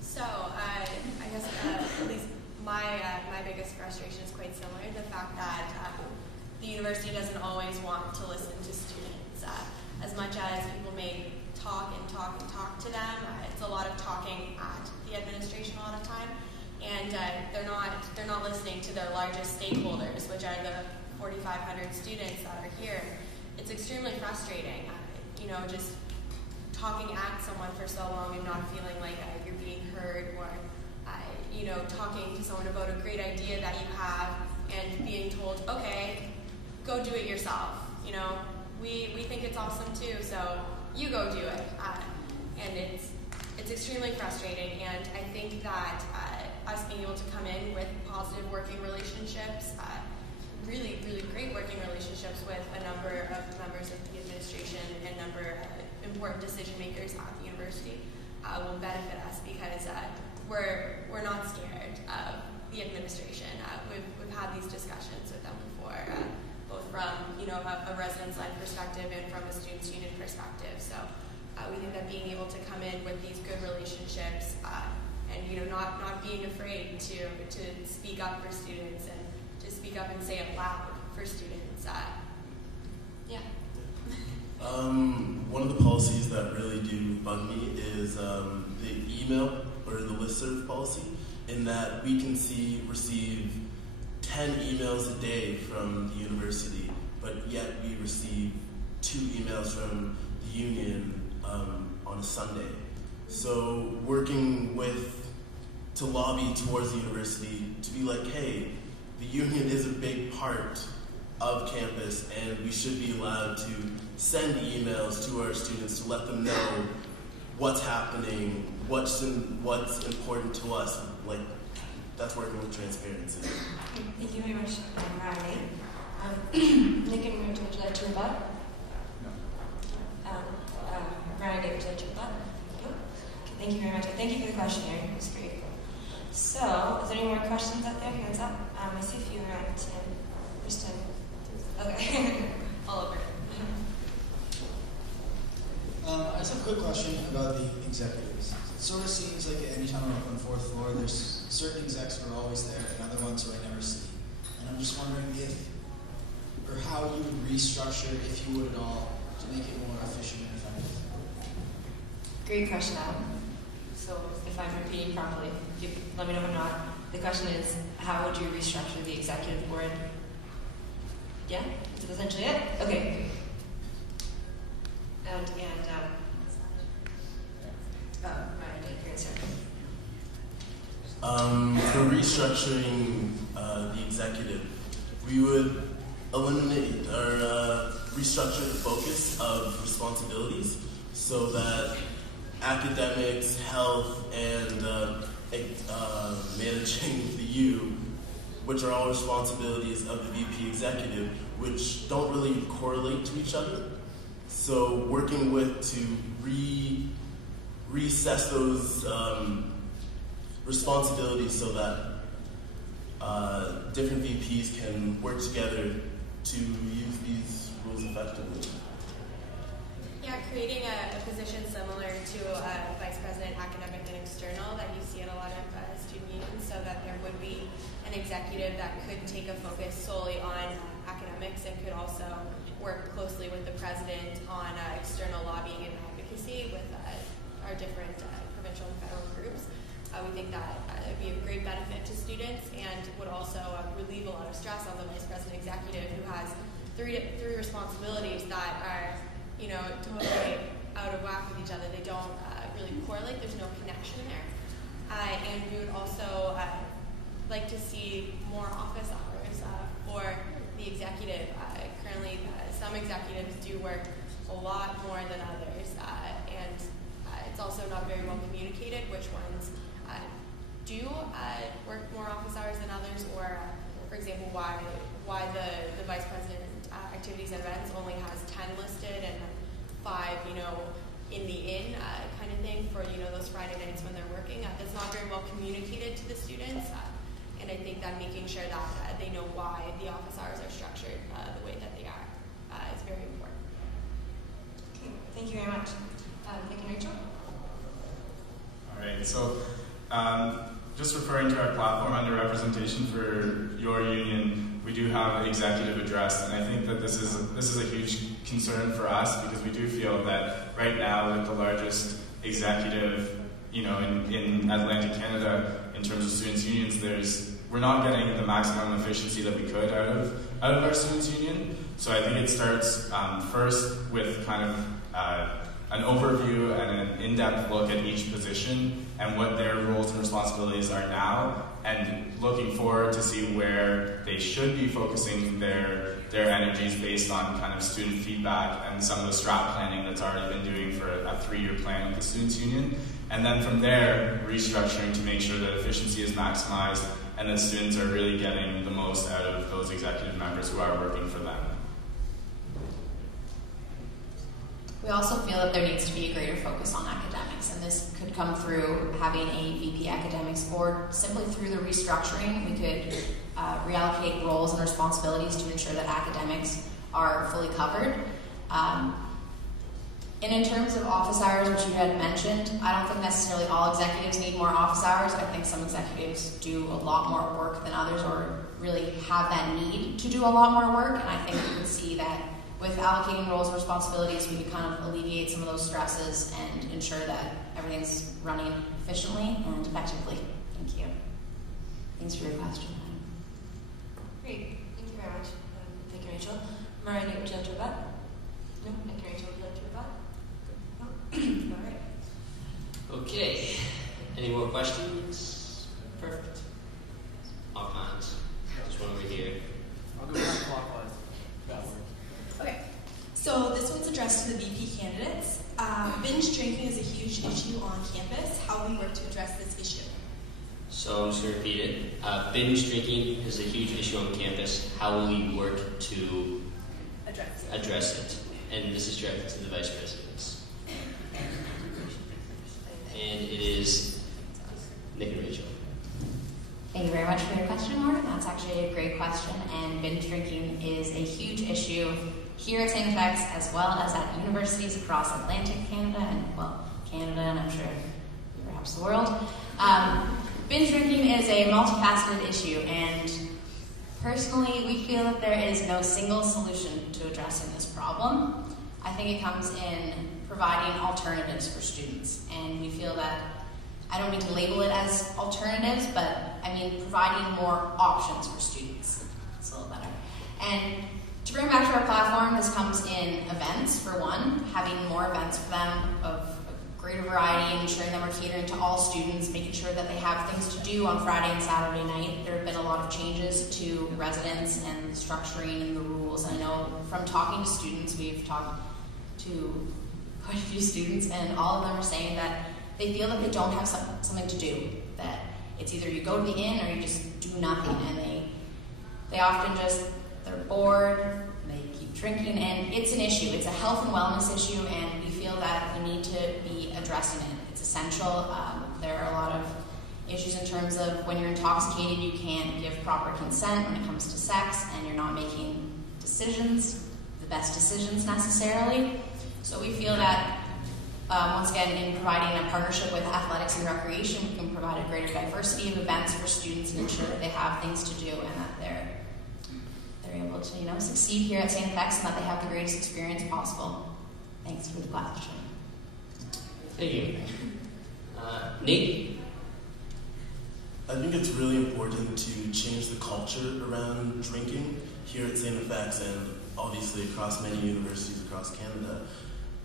So, I guess at least my biggest frustration is quite similar. The fact that the university doesn't always want to listen to students. As much as people may talk to them, it's a lot of talking at the administration a lot of time, and they're not listening to their largest stakeholders, which are the 4,500 students that are here. It's extremely frustrating. Just talking at someone for so long and not feeling like you're being heard, or talking to someone about a great idea that you have and being told, okay, go do it yourself. We think it's awesome too, so you go do it. And it's extremely frustrating, and I think that us being able to come in with positive working relationships, really, really great working relationships with a number of members of the administration and a number of important decision makers at the university will benefit us because we're not scared of the administration. We've had these discussions with them before, both from a residence life perspective and from a students union perspective. So we think that being able to come in with these good relationships and not being afraid to speak up for students and to speak up and say it loud for students. Yeah. One of the policies that really do bug me is the email or the listserv policy, in that we can receive 10 emails a day from the university, but yet we receive 2 emails from the union on a Sunday. So working to lobby towards the university to be like, hey, the union is a big part of campus, and we should be allowed to send emails to our students to let them know what's happening, what's important to us. Like, that's working with transparency. Thank you very much, Mariah. Nick and Ruth, would you like to rebut? No. Mariah, would you like to rebut? No? Okay, thank you very much. Thank you for the question, Erin. It was great. So, is there any more questions out there? Hands up. I see a few around Tim. Where's Tim? Okay. All over. I just have a quick question about the executives. It sort of seems like anytime I'm up on the 4th floor, there's certain execs who are always there and other ones who I never see. And I'm just wondering how you would restructure, if you would at all, to make it more efficient and effective. Great question, Adam. So if I'm repeating properly, let me know if I'm not. The question is, how would you restructure the executive board? Yeah? Is that essentially it? Okay. For restructuring the executive, we would eliminate or restructure the focus of responsibilities so that academics, health, and managing the U, which are all responsibilities of the VP executive, which don't really correlate to each other. So working to reassess those responsibilities so that different VPs can work together to use these rules effectively. Yeah, creating a position similar to Vice President Academic and External that you see at a lot of student unions, so that there would be an executive that could take a focus solely on academics and could also work closely with the president on external lobbying and advocacy with our different provincial and federal groups. We think that it would be a great benefit to students and would also relieve a lot of stress on the Vice President Executive, who has three responsibilities that are totally out of whack with each other. They don't really correlate. There's no connection there. And we would also like to see more office hours for the executive. Currently, some executives do work a lot more than others, and it's also not very well communicated which ones do work more office hours than others, or for example, why the vice president activities and events only has 10 listed and 5, in the inn kind of thing for, those Friday nights when they're working. That's not very well communicated to the students, and I think that making sure that they know why the office hours are structured the way that they are is very important. Okay, thank you very much. Thank you, Rachel. All right, so just referring to our platform under representation for your union, we do have an executive address, and I think that this is a huge concern for us, because we do feel that right now, with the largest executive, in Atlantic Canada in terms of students' unions, we're not getting the maximum efficiency that we could out of our students' union. So I think it starts first with kind of an overview and an in-depth look at each position and what their roles and responsibilities are now, and looking forward to see where they should be focusing their energies based on kind of student feedback and some of the strat planning that's already been doing for a 3-year plan with the Students' Union. And then from there, restructuring to make sure that efficiency is maximized and that students are really getting the most out of those executive members who are working for them. We also feel that there needs to be a greater focus on academics, and this could come through having a VP academics, or simply through the restructuring. We could reallocate roles and responsibilities to ensure that academics are fully covered. And in terms of office hours, which you had mentioned, I don't think necessarily all executives need more office hours. I think some executives do a lot more work than others, or really have that need to do a lot more work, and I think we would see that with allocating roles and responsibilities, we could kind of alleviate some of those stresses and ensure that everything's running efficiently and effectively. Thank you. Thanks for your question. Great. Thank you very much. Thank you, Rachel. Mariah, would you like to rebut? No? Thank you, Rachel. Would you like to rebut? No? All right. Okay. Any more questions? Perfect. All kinds. Just one over here. I'll go counterclockwise. That works. Okay, so this one's addressed to the VP candidates. Binge drinking is a huge issue on campus. How will we work to address this issue? So I'm just going to repeat it. Binge drinking is a huge issue on campus. How will you work to address it? And this is directed to the vice presidents. And it is Nick and Rachel. Thank you very much for your question, Morgan. That's actually a great question, and binge drinking is a huge issue here at St. FX, as well as at universities across Atlantic Canada and, Canada, and I'm sure perhaps the world. Binge drinking is a multifaceted issue, and personally, we feel that there is no single solution to addressing this problem. I think it comes in providing alternatives for students, and we feel that, I don't mean to label it as alternatives, but I mean providing more options for students. It's a little better. And to bring back to our platform, this comes in events, for one, having more events for them of a greater variety, and ensuring that we're catering to all students, making sure that they have things to do on Friday and Saturday night. There have been a lot of changes to residence and structuring and the rules. I know from talking to students, we've talked to quite a few students, and all of them are saying that they feel that they don't have something to do, that it's either you go to the inn or you just do nothing, and they often they're bored, they keep drinking, and it's an issue. It's a health and wellness issue, and we feel that we need to be addressing it. It's essential. There are a lot of issues in terms of when you're intoxicated, you can't give proper consent when it comes to sex, and you're not making decisions, the best decisions necessarily. So we feel that once again, in providing a partnership with athletics and recreation, we can provide a greater diversity of events for students and ensure that they have things to do and that they're able to, succeed here at St. FX, and that they have the greatest experience possible. Thanks for the question. Thank you. Nate? I think it's really important to change the culture around drinking here at St. FX and obviously across many universities across Canada.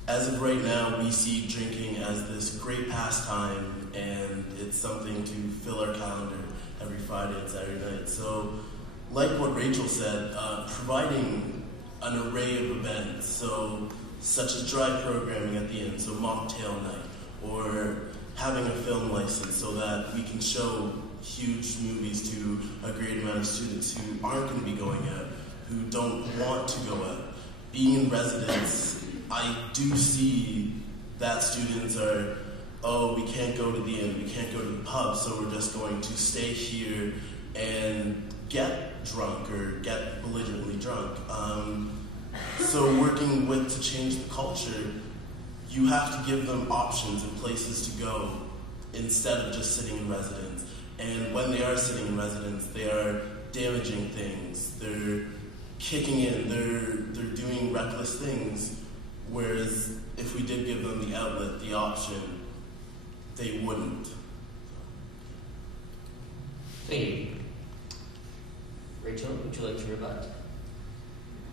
As of right now, we see drinking as this great pastime, and it's something to fill our calendar every Friday and Saturday night. So, like what Rachel said, providing an array of events. So, such as dry programming at the end, so mocktail night, or having a film license so that we can show huge movies to a great amount of students who aren't going to be going out, who don't want to go out. Being in residence, I do see that students are, oh, we can't go to the inn, we can't go to the pub, so we're just going to stay here and get drunk or get belligerently drunk. So working with to change the culture, you have to give them options and places to go instead of just sitting in residence. And when they are sitting in residence, they are damaging things, they're kicking in, they're doing reckless things, whereas if we did give them the outlet, the option, they wouldn't. Thank you. Rachel, would you like to rebut?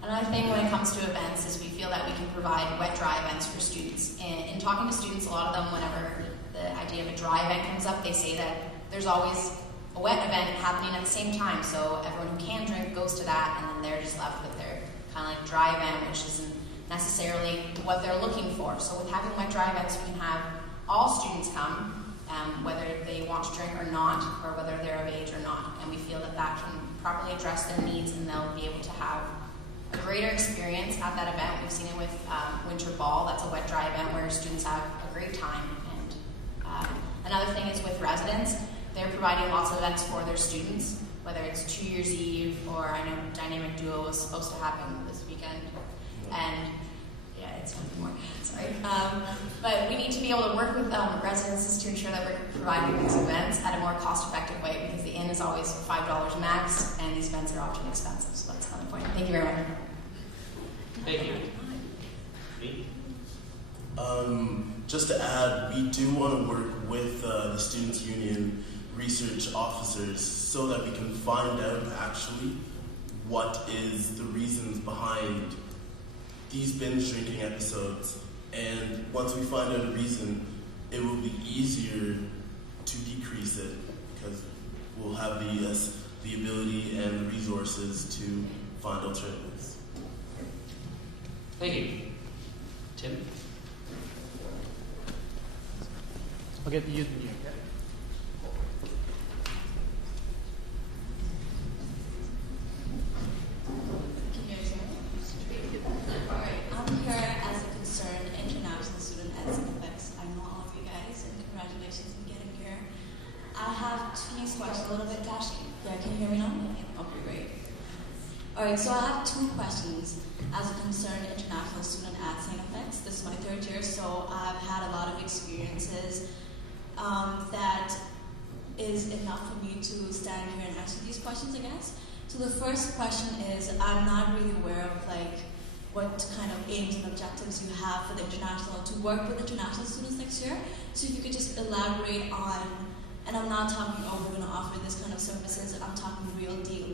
Another thing when it comes to events is we feel that we can provide wet-dry events for students. And in talking to students, a lot of them, whenever the idea of a dry event comes up, they say that there's always a wet event happening at the same time, so everyone who can drink goes to that, and then they're just left with their kind of like dry event, which isn't necessarily what they're looking for. So with having wet-dry events, we can have all students come, whether they want to drink or not, or whether they're of age or not, and we feel that that can properly address their needs, and they'll be able to have a greater experience at that event. We've seen it with Winter Ball. That's a wet-dry event where students have a great time. And another thing is with residents, they're providing lots of events for their students, whether it's 2 Year's Eve, or I know Dynamic Duo was supposed to happen this weekend, and yeah, it's nothing more, sorry. But we need to be able to work with residences to ensure that we're providing these events at a more cost-effective way, because the inn is always $5 max, and these events are often expensive, so that's another point. Thank you very much. Thank you. Just to add, we do want to work with the Students' Union research officers so that we can find out actually what is the reasons behind these binge drinking episodes. And once we find out a reason, it will be easier to decrease it because we'll have the ability and the resources to find alternatives. Thank you. Tim? I'll get the youth in you. Can you guys hear me? Alright, I'm here as a concerned international student at CFX. I know all of you guys, and congratulations on getting here. I have two questions, a little bit dashy. Yeah, can you hear me now? Okay, great. Alright, so I have two questions as a concerned international student at CFX. This is my third year, so I've had a lot of experiences that is enough for me to stand here and answer these questions, I guess. So the first question is, I'm not really aware of what kind of aims and objectives you have for the international, to work with international students next year. So if you could just elaborate on, and I'm not talking, oh, we're going to offer this kind of services, I'm talking real deal,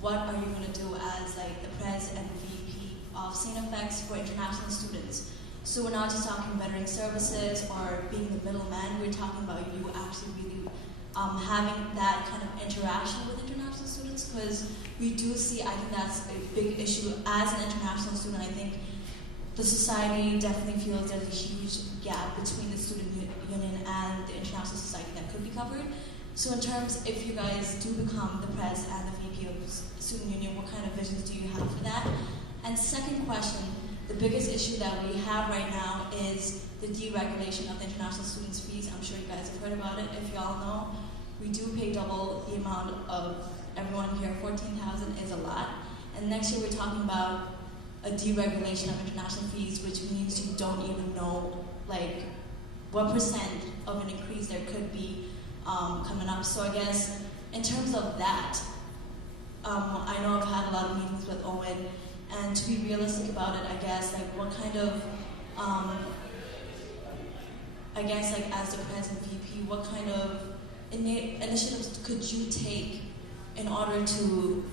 what are you going to do as the Pres and VP of CFX for international students? So we're not just talking bettering services or being the middleman, we're talking about you actually really having that kind of interaction with international students, because we do see, I think that's a big issue as an international student. I think the society definitely feels there's a huge gap between the student union and the international society that could be covered. So in terms, if you guys do become the Pres and the VP of student union, what kind of visions do you have for that? And second question, the biggest issue that we have right now is the deregulation of the international students' fees. I'm sure you guys have heard about it. If you all know, we do pay double the amount of everyone here. $14,000 is a lot. And next year we're talking about a deregulation of international fees, which means you don't even know what percent of an increase there could be coming up. So I guess in terms of that, I know I've had a lot of meetings with Owen. And to be realistic about it, I guess, what kind of, I guess, as the President VP, what kind of initiatives could you take in order to,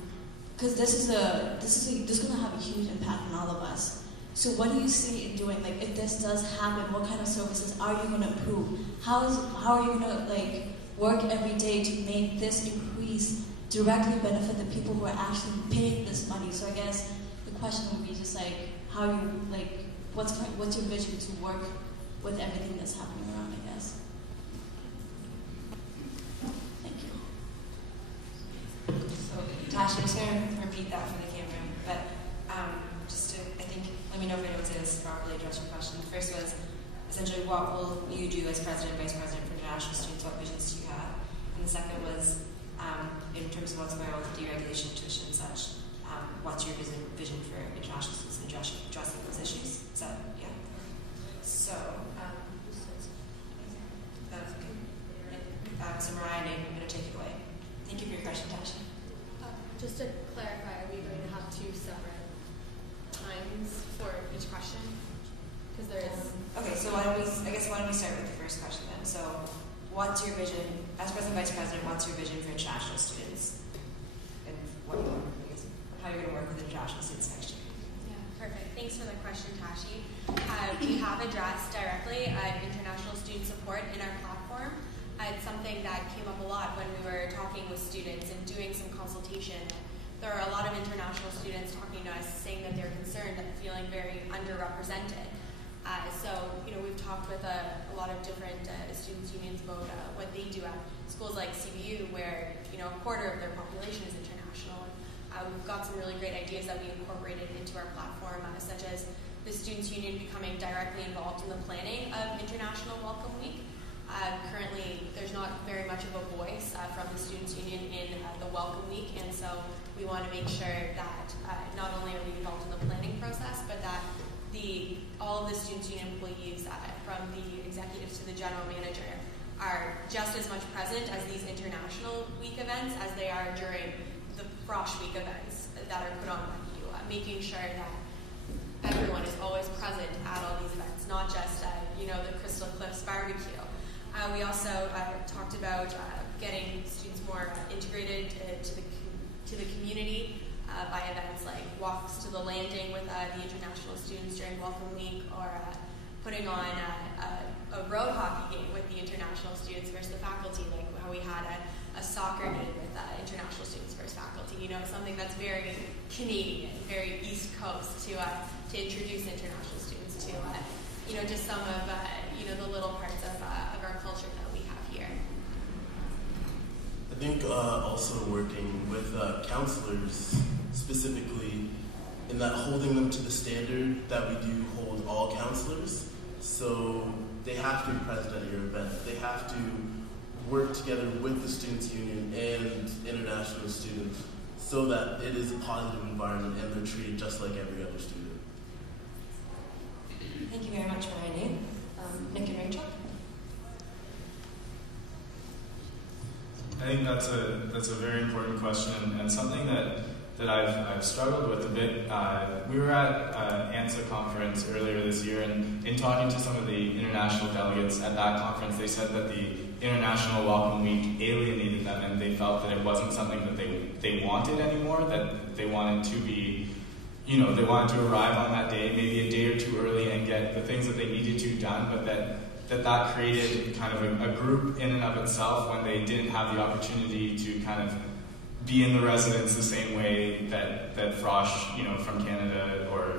because this is going to have a huge impact on all of us. So what do you see in doing, if this does happen, what kind of services are you going to improve? How are you going to, work every day to make this increase directly benefit the people who are actually paying this money? So I guess the question would be just how you what's your vision to work with everything that's happening around, I guess? Thank you. So, Tasha, I'm just going to repeat that for the camera, but just to, I think, let me know if I don't say this properly, address your question. The first was, essentially, what will you do as president, vice president for international students? What visions do you have? And the second was, in terms of what's going on with deregulation, tuition, and such, what's your vision for international students and addressing those issues? Is that, yeah? So, that's okay. So Mariah and I'm going to take it away. Thank you for your question, Tasha. Just to clarify, are we going to have 2 separate times for each question? Because there is. Okay, so why don't we start with the first question then? So, what's your vision, as President, Vice President, what's your vision for international students? And how you're going to work with international students next year? Yeah, perfect. Thanks for the question, Tashi. We have addressed directly international student support in our platform. It's something that came up a lot when we were talking with students and doing some consultation. There are a lot of international students talking to us saying that they're concerned and feeling very underrepresented. So, we've talked with a lot of different students' unions about what they do at schools like CBU, where, a quarter of their population is international. We've got some really great ideas that we incorporated into our platform, such as the Students' Union becoming directly involved in the planning of International Welcome Week. Currently, there's not very much of a voice from the Students' Union in the Welcome Week, and so we want to make sure that not only are we involved in the planning process, but that all of the Students' Union employees, from the executives to the general manager, are just as much present as these International Week events as they are during the Frosh Week events that are put on by the U, making sure that everyone is always present at all these events, not just the Crystal Cliffs barbecue. We also talked about getting students more integrated to the community by events like walks to the landing with the international students during Welcome Week, or putting on a road hockey game with the international students versus the faculty, like how we had a soccer game with international students versus faculty. Something that's very Canadian, very East Coast to introduce international students to, just some of the little parts of our culture that we have here. I think also working with counselors specifically, in that holding them to the standard that we do hold all counselors. So they have to be present at your event. They have to work together with the Students' Union and international students so that it is a positive environment and they're treated just like every other student. Thank you very much, Mariah. Nick and Rachel? I think that's a very important question, and something that I've struggled with a bit. We were at ANSA conference earlier this year, and in talking to some of the international delegates at that conference, they said that the International Welcome Week alienated them, and they felt that it wasn't something that they wanted anymore, that they wanted to be, they wanted to arrive on that day, maybe a day or two early, and get the things that they needed to done, but that created kind of a group in and of itself when they didn't have the opportunity to kind of be in the residence the same way that Frosh, from Canada or,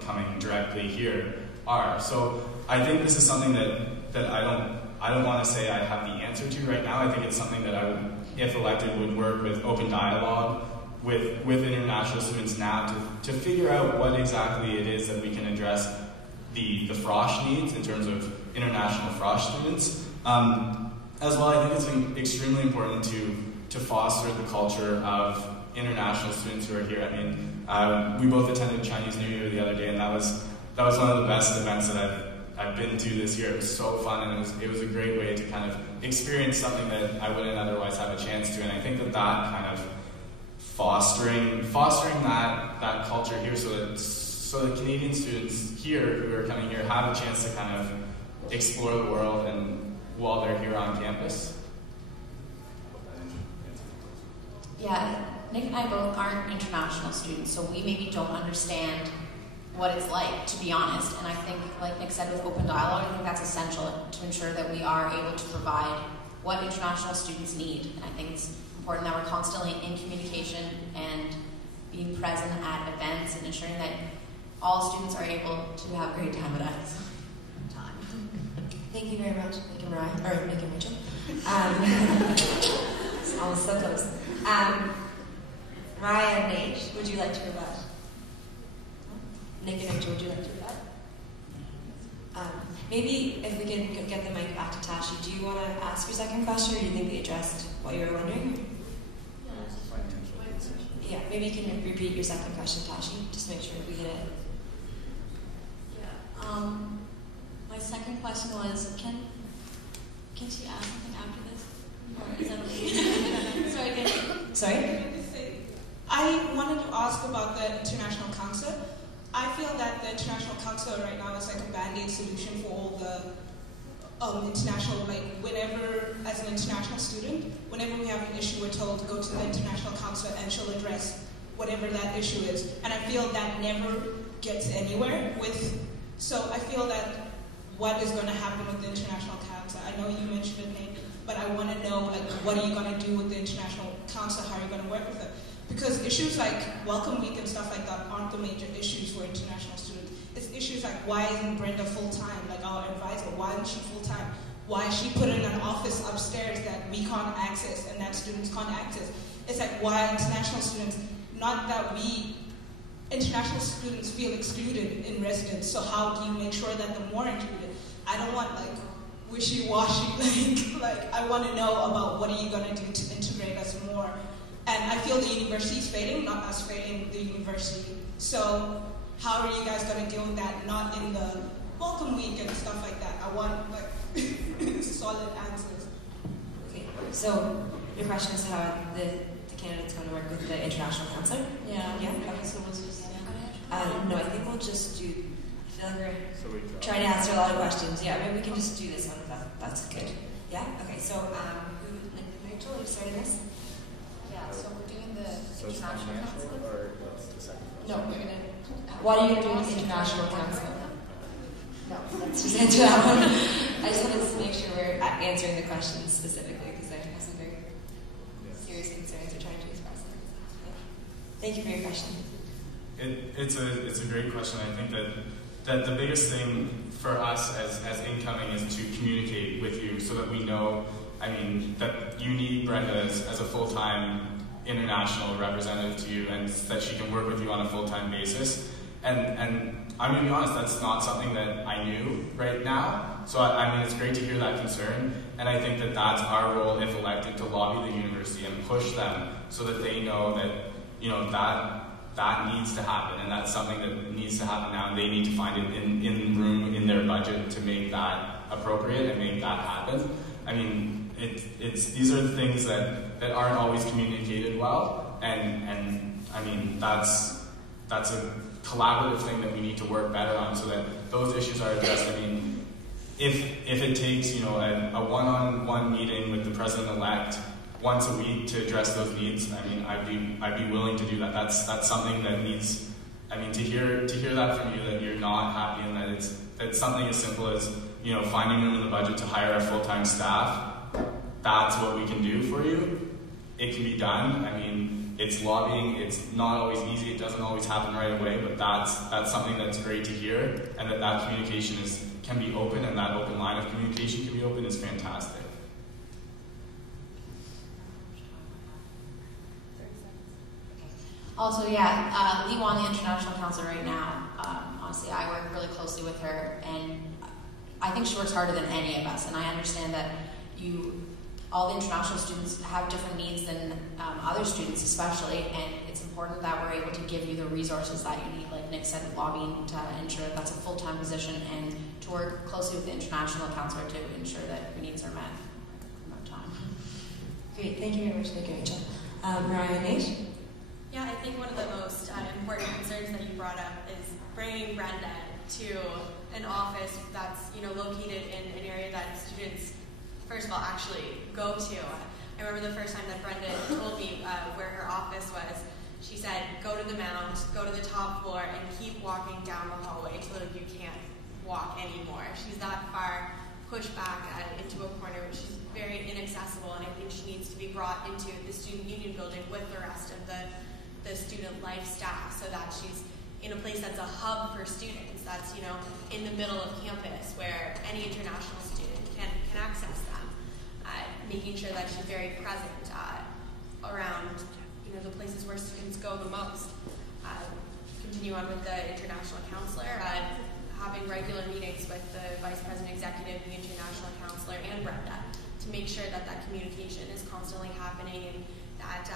coming directly here are. So I think this is something that I don't want to say I have the answer to right now. I think it's something that I would, if elected, would work with open dialogue with international students now to figure out what exactly it is that we can address the Frosh needs in terms of international Frosh students. As well, I think it's extremely important to foster the culture of international students who are here. I mean, we both attended Chinese New Year the other day, and that was one of the best events that I've been to this year. It was so fun, and it was a great way to kind of experience something that I wouldn't otherwise have a chance to. And I think that kind of fostering that culture here, so that Canadian students here who are coming here have a chance to kind of explore the world and while they're here on campus. Yeah, Nick and I both aren't international students, so we maybe don't understand what it's like, to be honest. And I think, like Nick said, with open dialogue, I think that's essential to ensure that we are able to provide what international students need. And I think it's important that we're constantly in communication and being present at events and ensuring that all students are able to have a great time at X. Thank you very much, Nick and Mariah, or Nick and Rachel. It's almost so close. Mariah and Nate, would you like to rebut? Nick and Rachel, would you like to rebut? Maybe if we can get the mic back to Tashi, do you want to ask your second question, or do you think we addressed what you were wondering? Yeah, maybe you can repeat your second question, Tashi, just to make sure we hit it. Yeah. My second question was, can she ask something after this? Or is that okay? Sorry, again. Sorry? I wanted to ask about the International Council. I feel that the International Council right now is like a band-aid solution for all the international, like whenever, as an international student, whenever we have an issue, we're told to go to the International Council and she'll address whatever that issue is. And I feel that never gets anywhere with, so I feel that what is going to happen with the International Council? I know you mentioned it, Nate, but I want to know, like, what are you going to do with the International Council? How are you going to work with it? Because issues like Welcome Week and stuff like that aren't the major issues for international students. It's issues like, why isn't Brenda full-time, like our advisor? Why isn't she full-time? Why is she put in an office upstairs that we can't access and that students can't access? It's like, why international students, not that we, international students feel excluded in residence, so how do you make sure that they're more included? I don't want like wishy-washy, like I want to know about what are you going to do to integrate us more. And I feel the university is failing, not us failing the university. So how are you guys going to deal with that? Not in the Welcome Week and stuff like that. I want like solid answers. Okay, so your question is how the candidate's going to work with the International Council? Yeah. Yeah? Okay. So what's just, No, I think we'll just do, I feel like we're trying to answer a lot of questions. Yeah, maybe we can just do this one if that's good. Yeah? Okay, so Rachel, are you starting this? Yeah, so we're doing the International Council. Or what's the second question? No, we're going to... What are you doing with the International Council? No, let's just answer that one. I just wanted to make sure we're answering the questions specifically because I have some very serious concerns we're trying to express. Yeah. Thank you for your question. It's a great question. I think that the biggest thing for us as incoming is to communicate with you so that we know, I mean, that you need Brenda as a full-time international representative to you and that she can work with you on a full-time basis. And I'm going to be honest, that's not something that I knew right now. So I mean, it's great to hear that concern. And I think that that's our role, if elected, to lobby the university and push them so that they know that, you know, that needs to happen, and that's something that needs to happen now, and they need to find it in room in their budget to make that appropriate and make that happen. I mean, these are the things that aren't always communicated well, and I mean, that's a collaborative thing that we need to work better on so that those issues are addressed. I mean, if it takes, you know, a one-on-one meeting with the president-elect once a week to address those needs, I mean, I'd be willing to do that. That's something that needs, I mean, to hear that from you, that you're not happy and that it's something as simple as, you know, finding room in the budget to hire a full-time staff. That's what we can do for you. It can be done. I mean, it's lobbying. It's not always easy. It doesn't always happen right away, but that's something that's great to hear, and that communication can be open, and that open line of communication can be open is fantastic. Also, yeah, Lee Wong, the International Council right now, honestly, I work really closely with her, and I think she works harder than any of us, and I understand that all the international students have different needs than other students especially, and it's important that we're able to give you the resources that you need, like Nick said, lobbying to ensure that that's a full-time position, and to work closely with the International Council to ensure that your needs are met in that time. Great, thank you very much, Nick and Rachel. Mariah and Nate? Yeah, I think one of the most important concerns that you brought up is bringing Brenda to an office that's, you know, located in an area that students, first of all, actually go to. I remember the first time that Brenda told me where her office was. She said, go to the Mount, go to the top floor, and keep walking down the hallway until you can't walk anymore. She's that far pushed back into a corner, which is very inaccessible, and I think she needs to be brought into the student union building with the rest of the student life staff so that she's in a place that's a hub for students, that's, you know, in the middle of campus where any international student can access them. Making sure that she's very present around, you know, the places where students go the most. Continue on with the international counselor, having regular meetings with the vice president executive, the international counselor, and Brenda to make sure that that communication is constantly happening, and that,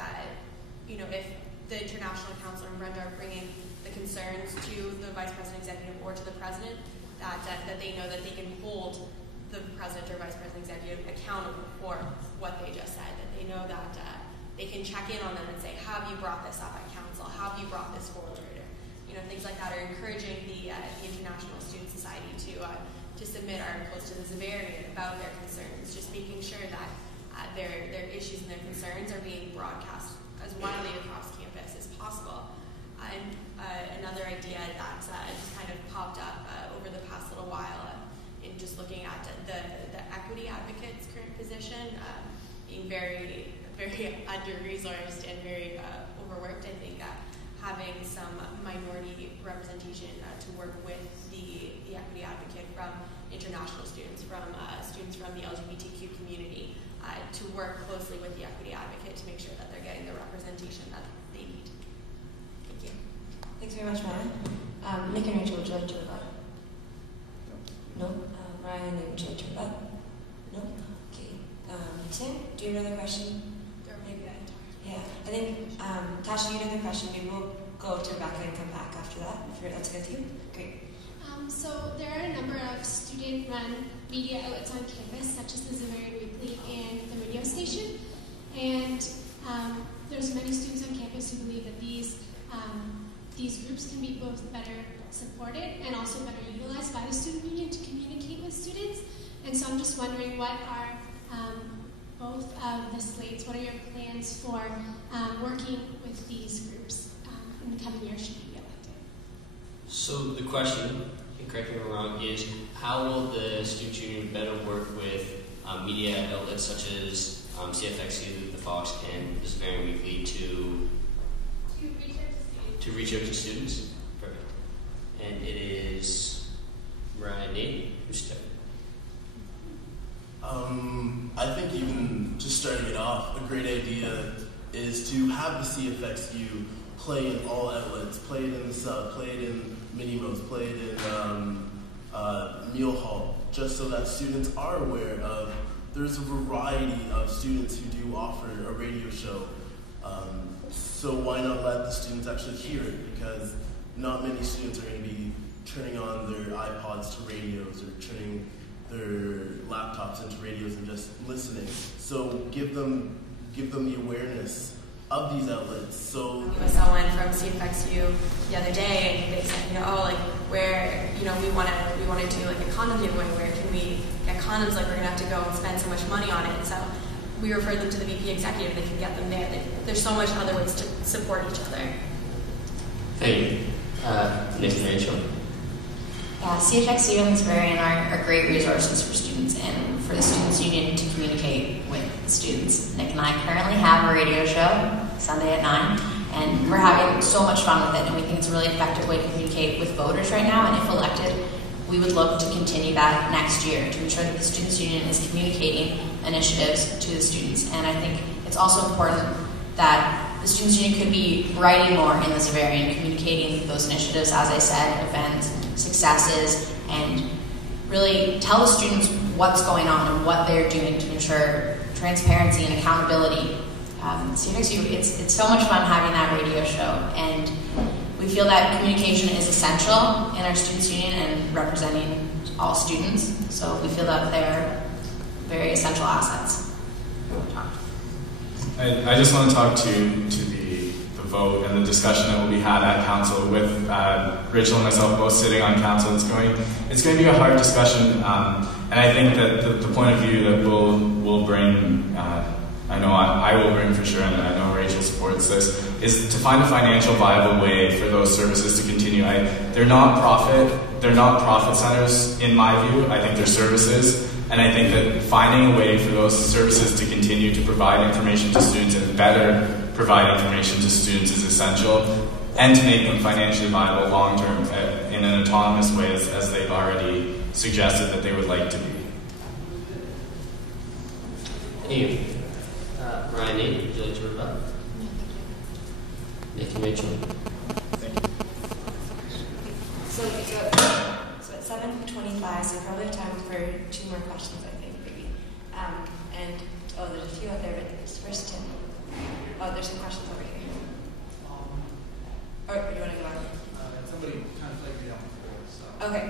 you know, if the international counselor and Brenda are bringing the concerns to the vice president executive or to the president, that they know that they can hold the president or vice president executive accountable for what they just said, that they know that they can check in on them and say, have you brought this up at council? Have you brought this forward? Or, you know, things like that, are encouraging the International Student Society to submit articles to the Xaverian about their concerns, just making sure that their issues and their concerns are being broadcast as widely across campus as possible. And another idea that just kind of popped up over the past little while, in just looking at the equity advocate's current position, being very, very under-resourced and very overworked, I think having some minority representation to work with the equity advocate from international students, from the LGBTQ community, to work closely with the equity advocate to make sure that they're getting the representation that they need. Thank you. Thanks very much, Ryan. Nick and Rachel, would you like to reply? No? Ryan, would you like to reply? No? Okay. Tim, do you have another question? Or maybe Yeah, I think, Tasha, you had another question. Maybe we'll go to Rebecca and come back after that, if that's good with you. Great. So there are a number of student-run media outlets on campus, such as the Xaverian Weekly and the radio station. And there's many students on campus who believe that these groups can be both better supported and also better utilized by the student union to communicate with students. And so I'm just wondering, what are both of the slates, what are your plans for working with these groups in the coming years should you be elected? So the question, and correct me if I'm wrong, is how will the Student Union better work with media outlets such as CFXU, the Fox, and the Xaverian Weekly to reach out to students? Perfect. And it is Ryan who's starting. I think even just starting it off, a great idea is to have the CFXU play in all outlets, play it in the Sub, play it in Minimo's, play it in Meal Hall, just so that students are aware of there's a variety of students who do offer a radio show. So why not let the students actually hear it? Because not many students are going to be turning on their iPods to radios or turning their laptops into radios and just listening. So give them the awareness of these outlets. So I saw one from CFXU the other day, and they said, where, we want to do like a condom giveaway. Where can we get condoms? Like, we're gonna have to go and spend so much money on it. So we referred them to the VP executive. They can get them there. There's so much other ways to support each other. Thank you, Nick and Rachel. Yeah, CFXU and the Xaverian are great resources for students and for the Students' Union to communicate with the students. Nick and I currently have a radio show Sunday at 9, and we're having so much fun with it, and we think it's a really effective way to communicate with voters right now, and if elected, we would look to continue that next year to ensure that the Students' Union is communicating initiatives to the students. And I think it's also important that the Students' Union could be writing more in the Xaverian, communicating those initiatives, as I said, events, successes, and really tell the students what's going on and what they're doing to ensure transparency and accountability. CFXU, it's so much fun having that radio show, and we feel that communication is essential in our Students' Union and representing all students, so we feel that they're very essential assets. I just want to talk to the vote and the discussion that will be had at council with Rachel and myself both sitting on council. It's going to be a hard discussion, and I think that the point of view that we'll bring, I know I will bring for sure, and I know Rachel supports this, is to find a financial viable way for those services to continue. They're not profit centers in my view. I think they're services. And I think that finding a way for those services to continue to provide information to students and better provide information to students is essential. and to make them financially viable long term in an autonomous way as they've already suggested that they would like to be. Thank you. Ryan, Nate, would you like to rebut? Nick and Rachel. Thank you. So at 7:25, so we probably have time for 2 more questions, I think, maybe. There's a few out there, but this first Tim. Oh, there's some questions over here. Or do you want to go on? Somebody kind of played me down before, so. Okay.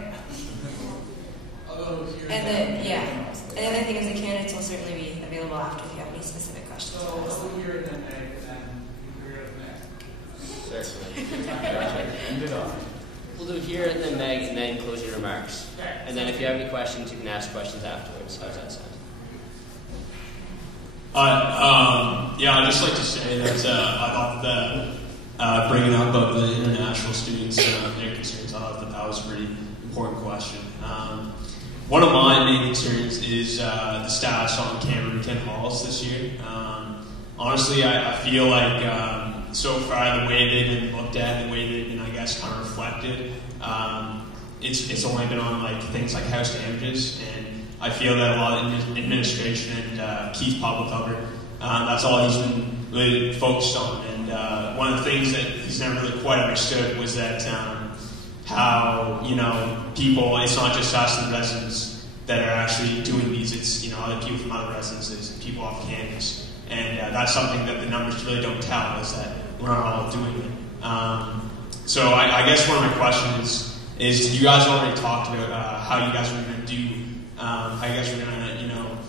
I'll go here. And the other thing is the candidates will certainly be available after if you have any specific questions. So we'll go here and then Meg, and then you can figure out next. Certainly. End it off. We'll do here and then Meg, and then closing remarks. Okay. And then if you have any questions, you can ask questions afterwards. How's that sound? I'd just like to say that I thought that bringing up of the international students their concerns, I thought that was a pretty important question. One of my main concerns is the status on Cameron McKim Halls this year. Honestly, I feel like so far the way they've been looked at, the way they've been, I guess, kind of reflected, it's only been on like things like house damages, and I feel that a lot of administration and Keith Publicover, that's all he's been really focused on. And one of the things that he's never really quite understood was that how, people, it's not just us, the residents, that are actually doing these, it's, other people from other residences and people off campus. And that's something that the numbers really don't tell, is that we're not all doing it. So I guess one of my questions is you guys already talked about how you guys are going to do, how you guys are going to,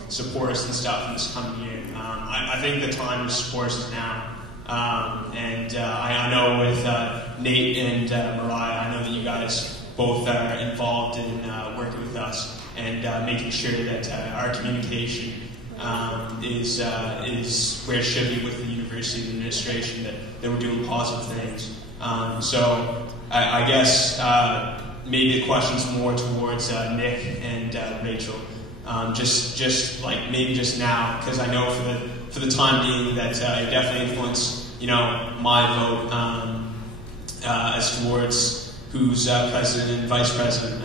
support us and stuff in this coming year. I think the time to support us is now. I know with Nate and Mariah, I know that you guys both are involved in working with us and making sure that our communication is where it should be with the university administration, that we're doing positive things. So I guess maybe the question's more towards Nick and Rachel. Just like maybe just now, because I know for the time being that it definitely influenced my vote as towards who's president and vice president.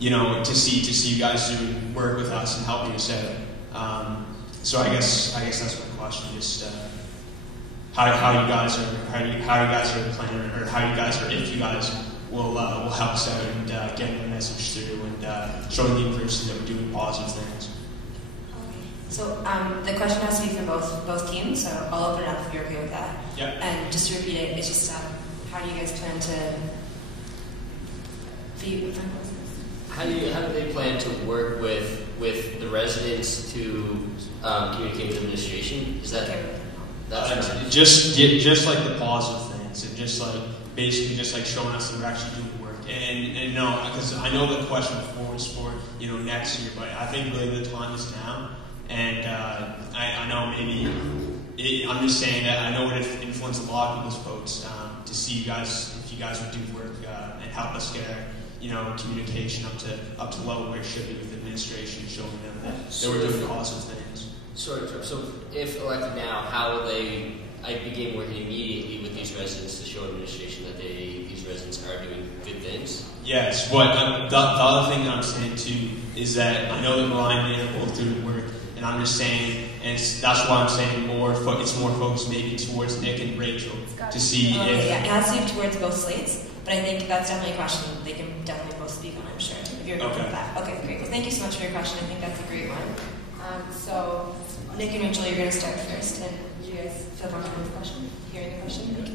To see you guys doing work with us and helping us out. So I guess that's my question. Just how you guys are planning, or how you guys are, if you guys will help us out and getting the message through and showing the university that we're doing positive things. Okay. So the question has to be for both teams, so I'll open it up if you're okay with that. Yeah. And just to repeat it, it's just how do you guys plan to feed? How do they plan to work with the residents to communicate with administration? Is that just like the positive things, and just like basically just like showing us that we're actually doing work. And no, because I know the question before was for next year, but I think really the time is now. And I know maybe I'm just saying that I know it would influence a lot of people's votes to see you guys, if you guys would do work and help us get our communication up to level where it should be with administration, showing them that we're doing positive things. So if elected now, how will I begin working immediately with these residents to show administration that these residents are doing good things? Yes, but the other thing that I'm saying too is that I know that Mariah and Nate are both doing work, and I'm just saying, and that's why I'm saying it's more focused maybe towards Nick and Rachel to see if... Yeah, it has to be towards both slates, but I think that's definitely a question they can definitely both speak on, I'm sure, if you're good with that. Okay, great. Well, thank you so much for your question. I think that's a great one. So, Nick and Rachel, you're going to start first, and do you guys feel comfortable with the question? Hearing the question? Nick?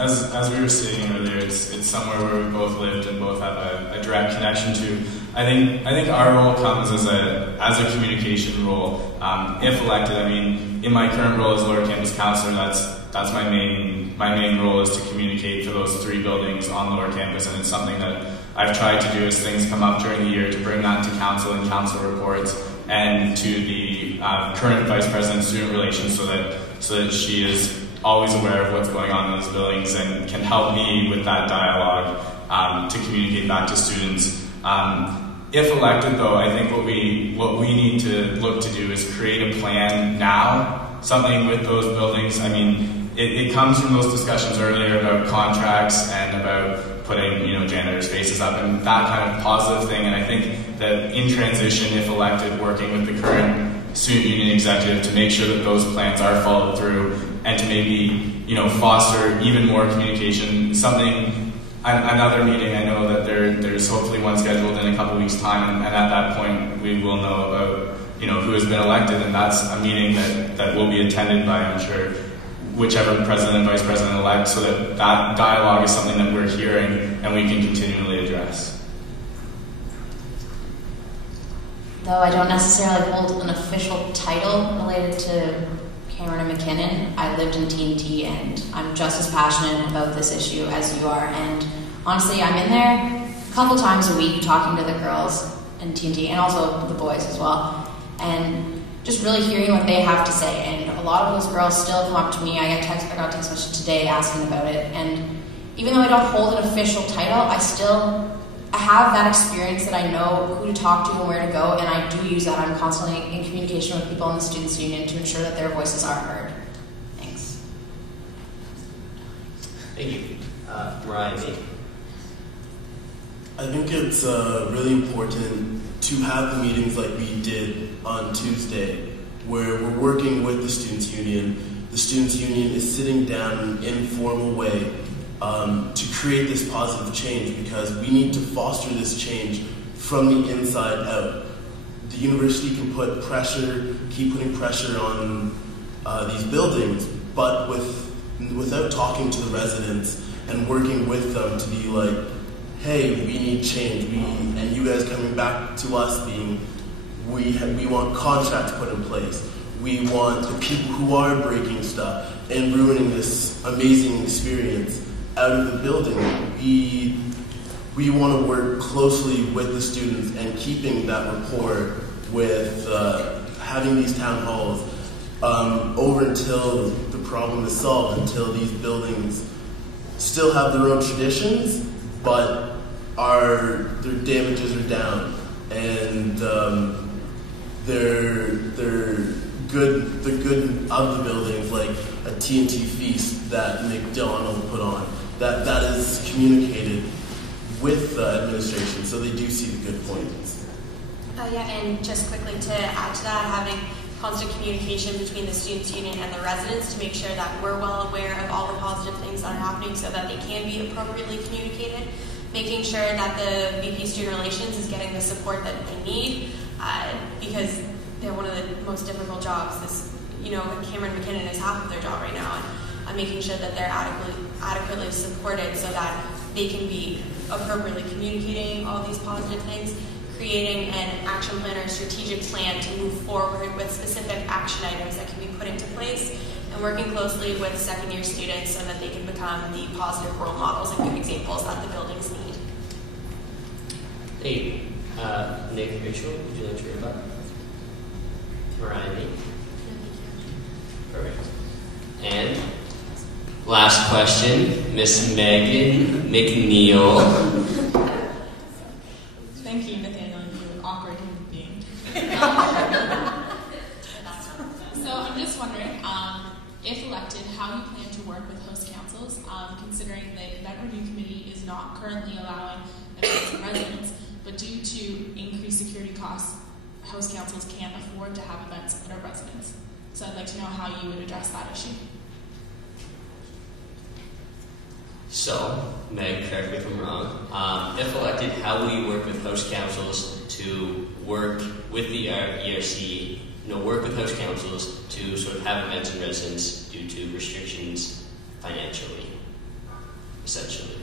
As we were saying earlier, it's somewhere where we both lived and both have a direct connection to. I think our role comes as a communication role. If elected, I mean, in my current role as lower campus counselor, that's my main role is to communicate for those 3 buildings on lower campus, and it's something that I've tried to do as things come up during the year to bring that to council and council reports and to the current vice president of student relations so that she is always aware of what's going on in those buildings and can help me with that dialogue to communicate back to students. If elected, though, I think what we need to look to do is create a plan now, something with those buildings. I mean, it comes from those discussions earlier about contracts and about putting, janitor spaces up and that kind of positive thing. And I think that in transition, if elected, working with the current student union executive to make sure that those plans are followed through and to maybe, foster even more communication. Another meeting, I know that there's hopefully one scheduled in a couple weeks' time, and at that point we will know about, who has been elected, and that's a meeting that will be attended by, I'm sure, whichever president and vice president-elect, so that dialogue is something that we're hearing and we can continually address. Though I don't necessarily hold an official title related to Cameron and McKinnon, I lived in TNT and I'm just as passionate about this issue as you are. And honestly, I'm in there a couple times a week talking to the girls in TNT and also the boys as well. And just really hearing what they have to say. And a lot of those girls still come up to me. I got a text message today asking about it. And even though I don't hold an official title, I have that experience that I know who to talk to and where to go, and I do use that. I'm constantly in communication with people in the Students' Union to ensure that their voices are heard. Thanks. Thank you. Ryan. I think it's really important to have the meetings like we did on Tuesday, where we're working with the Students' Union. The Students' Union is sitting down in an informal way to create this positive change, because we need to foster this change from the inside out. The university can keep putting pressure on these buildings, but without talking to the residents and working with them to be like, hey, we need change, and you guys coming back to us being, we want contracts put in place. We want the people who are breaking stuff and ruining this amazing experience out of the building. We want to work closely with the students and keeping that rapport with having these town halls over until the problem is solved, until these buildings still have their own traditions, but their damages are down, and the good of the buildings, like a TNT feast that McDonald put on, that is communicated with the administration, so they do see the good points. And just quickly to add to that, having constant communication between the Students' Union and the residents to make sure that we're well aware of all the positive things that are happening so that they can be appropriately communicated, making sure that the VP Student Relations is getting the support that they need, because they're one of the most difficult jobs. Cameron McKinnon is half of their job right now, and making sure that they're adequately supported so that they can be appropriately communicating all these positive things, creating an action plan or a strategic plan to move forward with specific action items that can be put into place, and working closely with second-year students so that they can become the positive role models and good examples that the buildings need. Thank you. Nick, Rachel, would you like to read about Mariah? Perfect. And last question, Miss Megan McNeil. Thank you, Nathaniel, you awkward human being. So I'm just wondering, if elected, how you plan to work with host councils, considering the event review committee is not currently allowing events and residents, but due to increased security costs, host councils can't afford to have events that are residents. So I'd like to know how you would address that issue. So, Meg, correct me if I'm wrong. If elected, how will you work with host councils to work with the ERC, work with host councils to sort of have events and residents due to restrictions financially, essentially?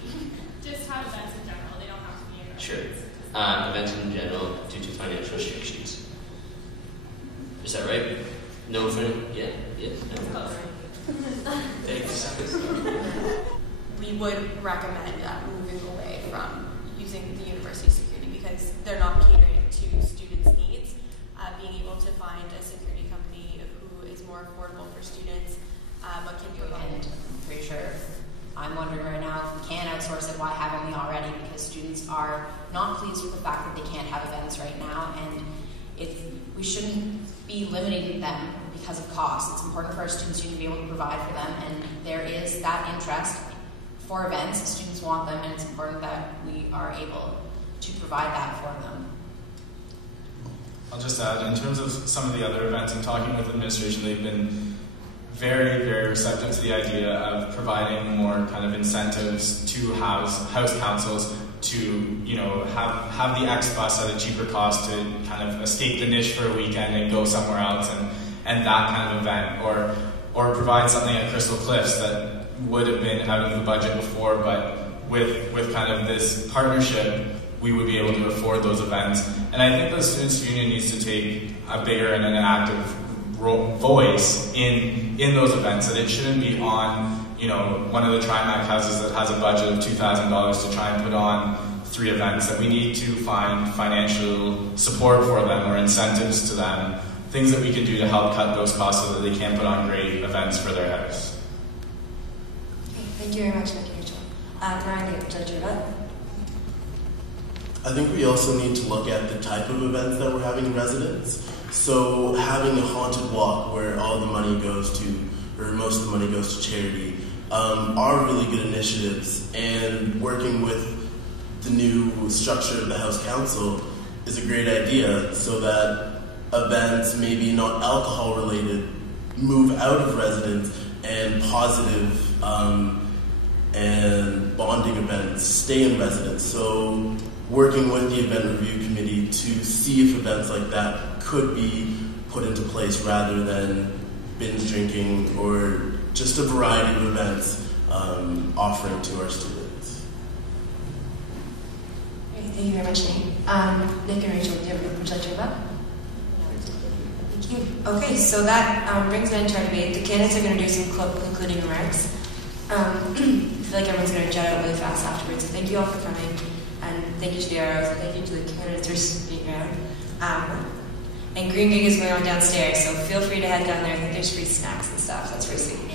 Just have events in general, they don't have to be in Sure. Events in general due to financial restrictions. Is that right? No, yeah, no. Thanks. We would recommend moving away from using the university security because they're not catering to students' needs. Being able to find a security company who is more affordable for students, but can provide. And I'm pretty sure I'm wondering right now if we can outsource it, why haven't we already? Because students are not pleased with the fact that they can't have events right now, and we shouldn't be limiting them because of cost. It's important for our students to be able to provide for them, and there is that interest for events. The students want them, and it's important that we are able to provide that for them. I'll just add, in terms of some of the other events, and talking with administration, they've been very, very receptive to the idea of providing more kind of incentives to house councils to, you know, have the X bus at a cheaper cost to kind of escape the niche for a weekend and go somewhere else, and that kind of event, or provide something at Crystal Cliffs that would have been out of the budget before, but with kind of this partnership, we would be able to afford those events. And I think the Students' Union needs to take a bigger and an active voice in those events, that it shouldn't be on, you know, one of the Trimac houses that has a budget of $2,000 to try and put on 3 events, that we need to find financial support for them or incentives to them, things that we can do to help cut those costs so that they can put on great events for their house. Okay, thank you very much, Nick and Rachel. Ryan, would you like to vote? I think we also need to look at the type of events that we're having in residence. So having a haunted walk where all the money goes to, or most of the money goes to charity, are really good initiatives, and working with the new structure of the House Council is a great idea, so that events, maybe not alcohol related, move out of residence, and positive and bonding events stay in residence. So working with the event review committee to see if events like that could be put into place rather than binge drinking or just a variety of events offering to our students. Great, thank you very much, Nate. Nick and Rachel, would you like to vote? Thank you. Okay, so that brings an end to our debate. The candidates are going to do some concluding remarks. I feel like everyone's going to jet out really fast afterwards, so thank you all for coming. And thank you to the ROs, and thank you to the candidates for sticking around. And Green Gig is going on downstairs, so feel free to head down there. I think there's free snacks and stuff. That's pretty sweet.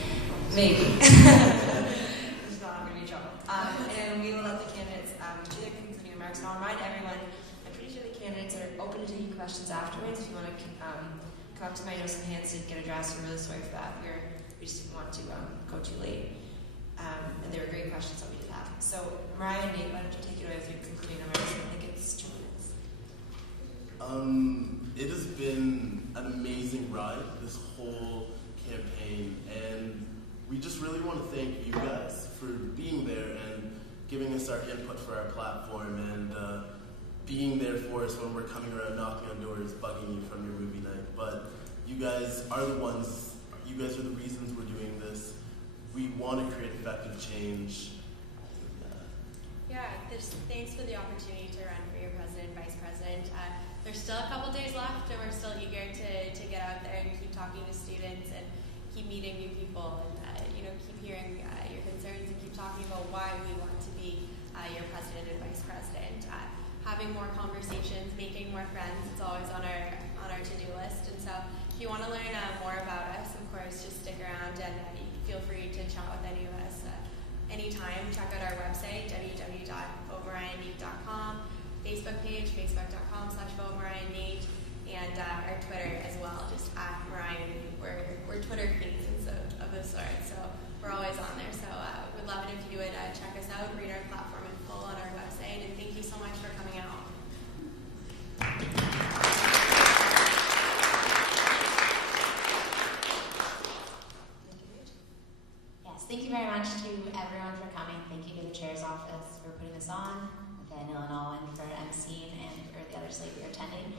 Maybe. It's not going to be trouble. And we will let the candidates do their concluding remarks. And I'll remind everyone, I'm pretty sure the candidates are open to taking questions afterwards. If you want to come up to my nose and hands to get a draft, we're really sorry for that. We just didn't want to go too late. And they were great questions that we did have. So, Mariah and Nate, why don't you take it away with your concluding remarks? I think it's 2 minutes. It has been an amazing ride, this whole campaign, and we just really want to thank you guys for being there and giving us our input for our platform, and being there for us when we're coming around knocking on doors, bugging you from your movie night. But you guys are the ones, you guys are the reasons we're doing this. We want to create effective change. Thanks for the opportunity to run for your president, vice president. There's still a couple days left, and we're still eager to get out there and keep talking to students and keep meeting new people, and keep hearing your concerns and keep talking about why we want to be your president and vice president. Having more conversations, making more friends, it's always on our to-do list. And so if you want to learn more about us, of course, just stick around and feel free to chat with any of us anytime. Check out our website, www.votemariahnate.com, Facebook page, facebook.com/votemariahnate, and our Twitter as well, just @MariahNate. We're Twitter fiends of the sort, so we're always on there. So we'd love it if you would check us out, read our platform in full on our website, and thank you so much for coming out. Yes, thank you very much to everyone for coming. Thank you to the chair's office for putting this on, Nathaniel and Owen for emceeing, and for the other slate we are attending.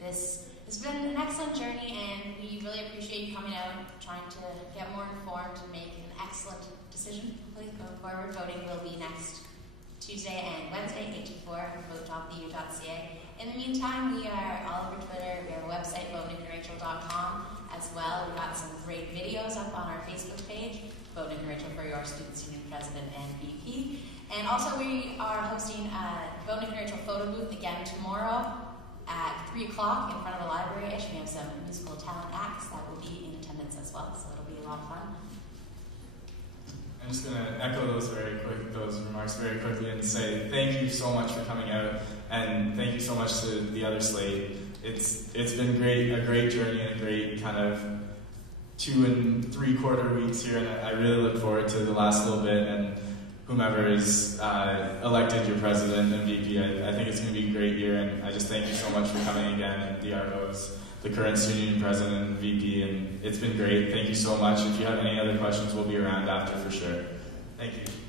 This has been an excellent journey, and we really appreciate you coming out and trying to get more informed and make an excellent decision. Hopefully, going forward, voting will be next Tuesday and Wednesday, 8 to 4, on vote.bu.ca. In the meantime, we are all over Twitter. We have a website, votenickrachel.com as well. We've got some great videos up on our Facebook page, Vote Nick and Rachel for your Students' Union President and VP. And also, we are hosting a Vote Nick and Rachel photo booth again tomorrow at 3 o'clock in front of the library-ish. We have some musical talent acts that will be in attendance as well, so it'll be a lot of fun. I'm just going to echo those remarks very quickly and say thank you so much for coming out, and thank you so much to the other slate. It's been great, a great journey and a great kind of 2 3/4 weeks here, and I really look forward to the last little bit and whomever is elected your president and VP. I think it's going to be a great year, and I just thank you so much for coming again. And the Argos, the current student union president and VP, and it's been great. Thank you so much. If you have any other questions, we'll be around after for sure. Thank you.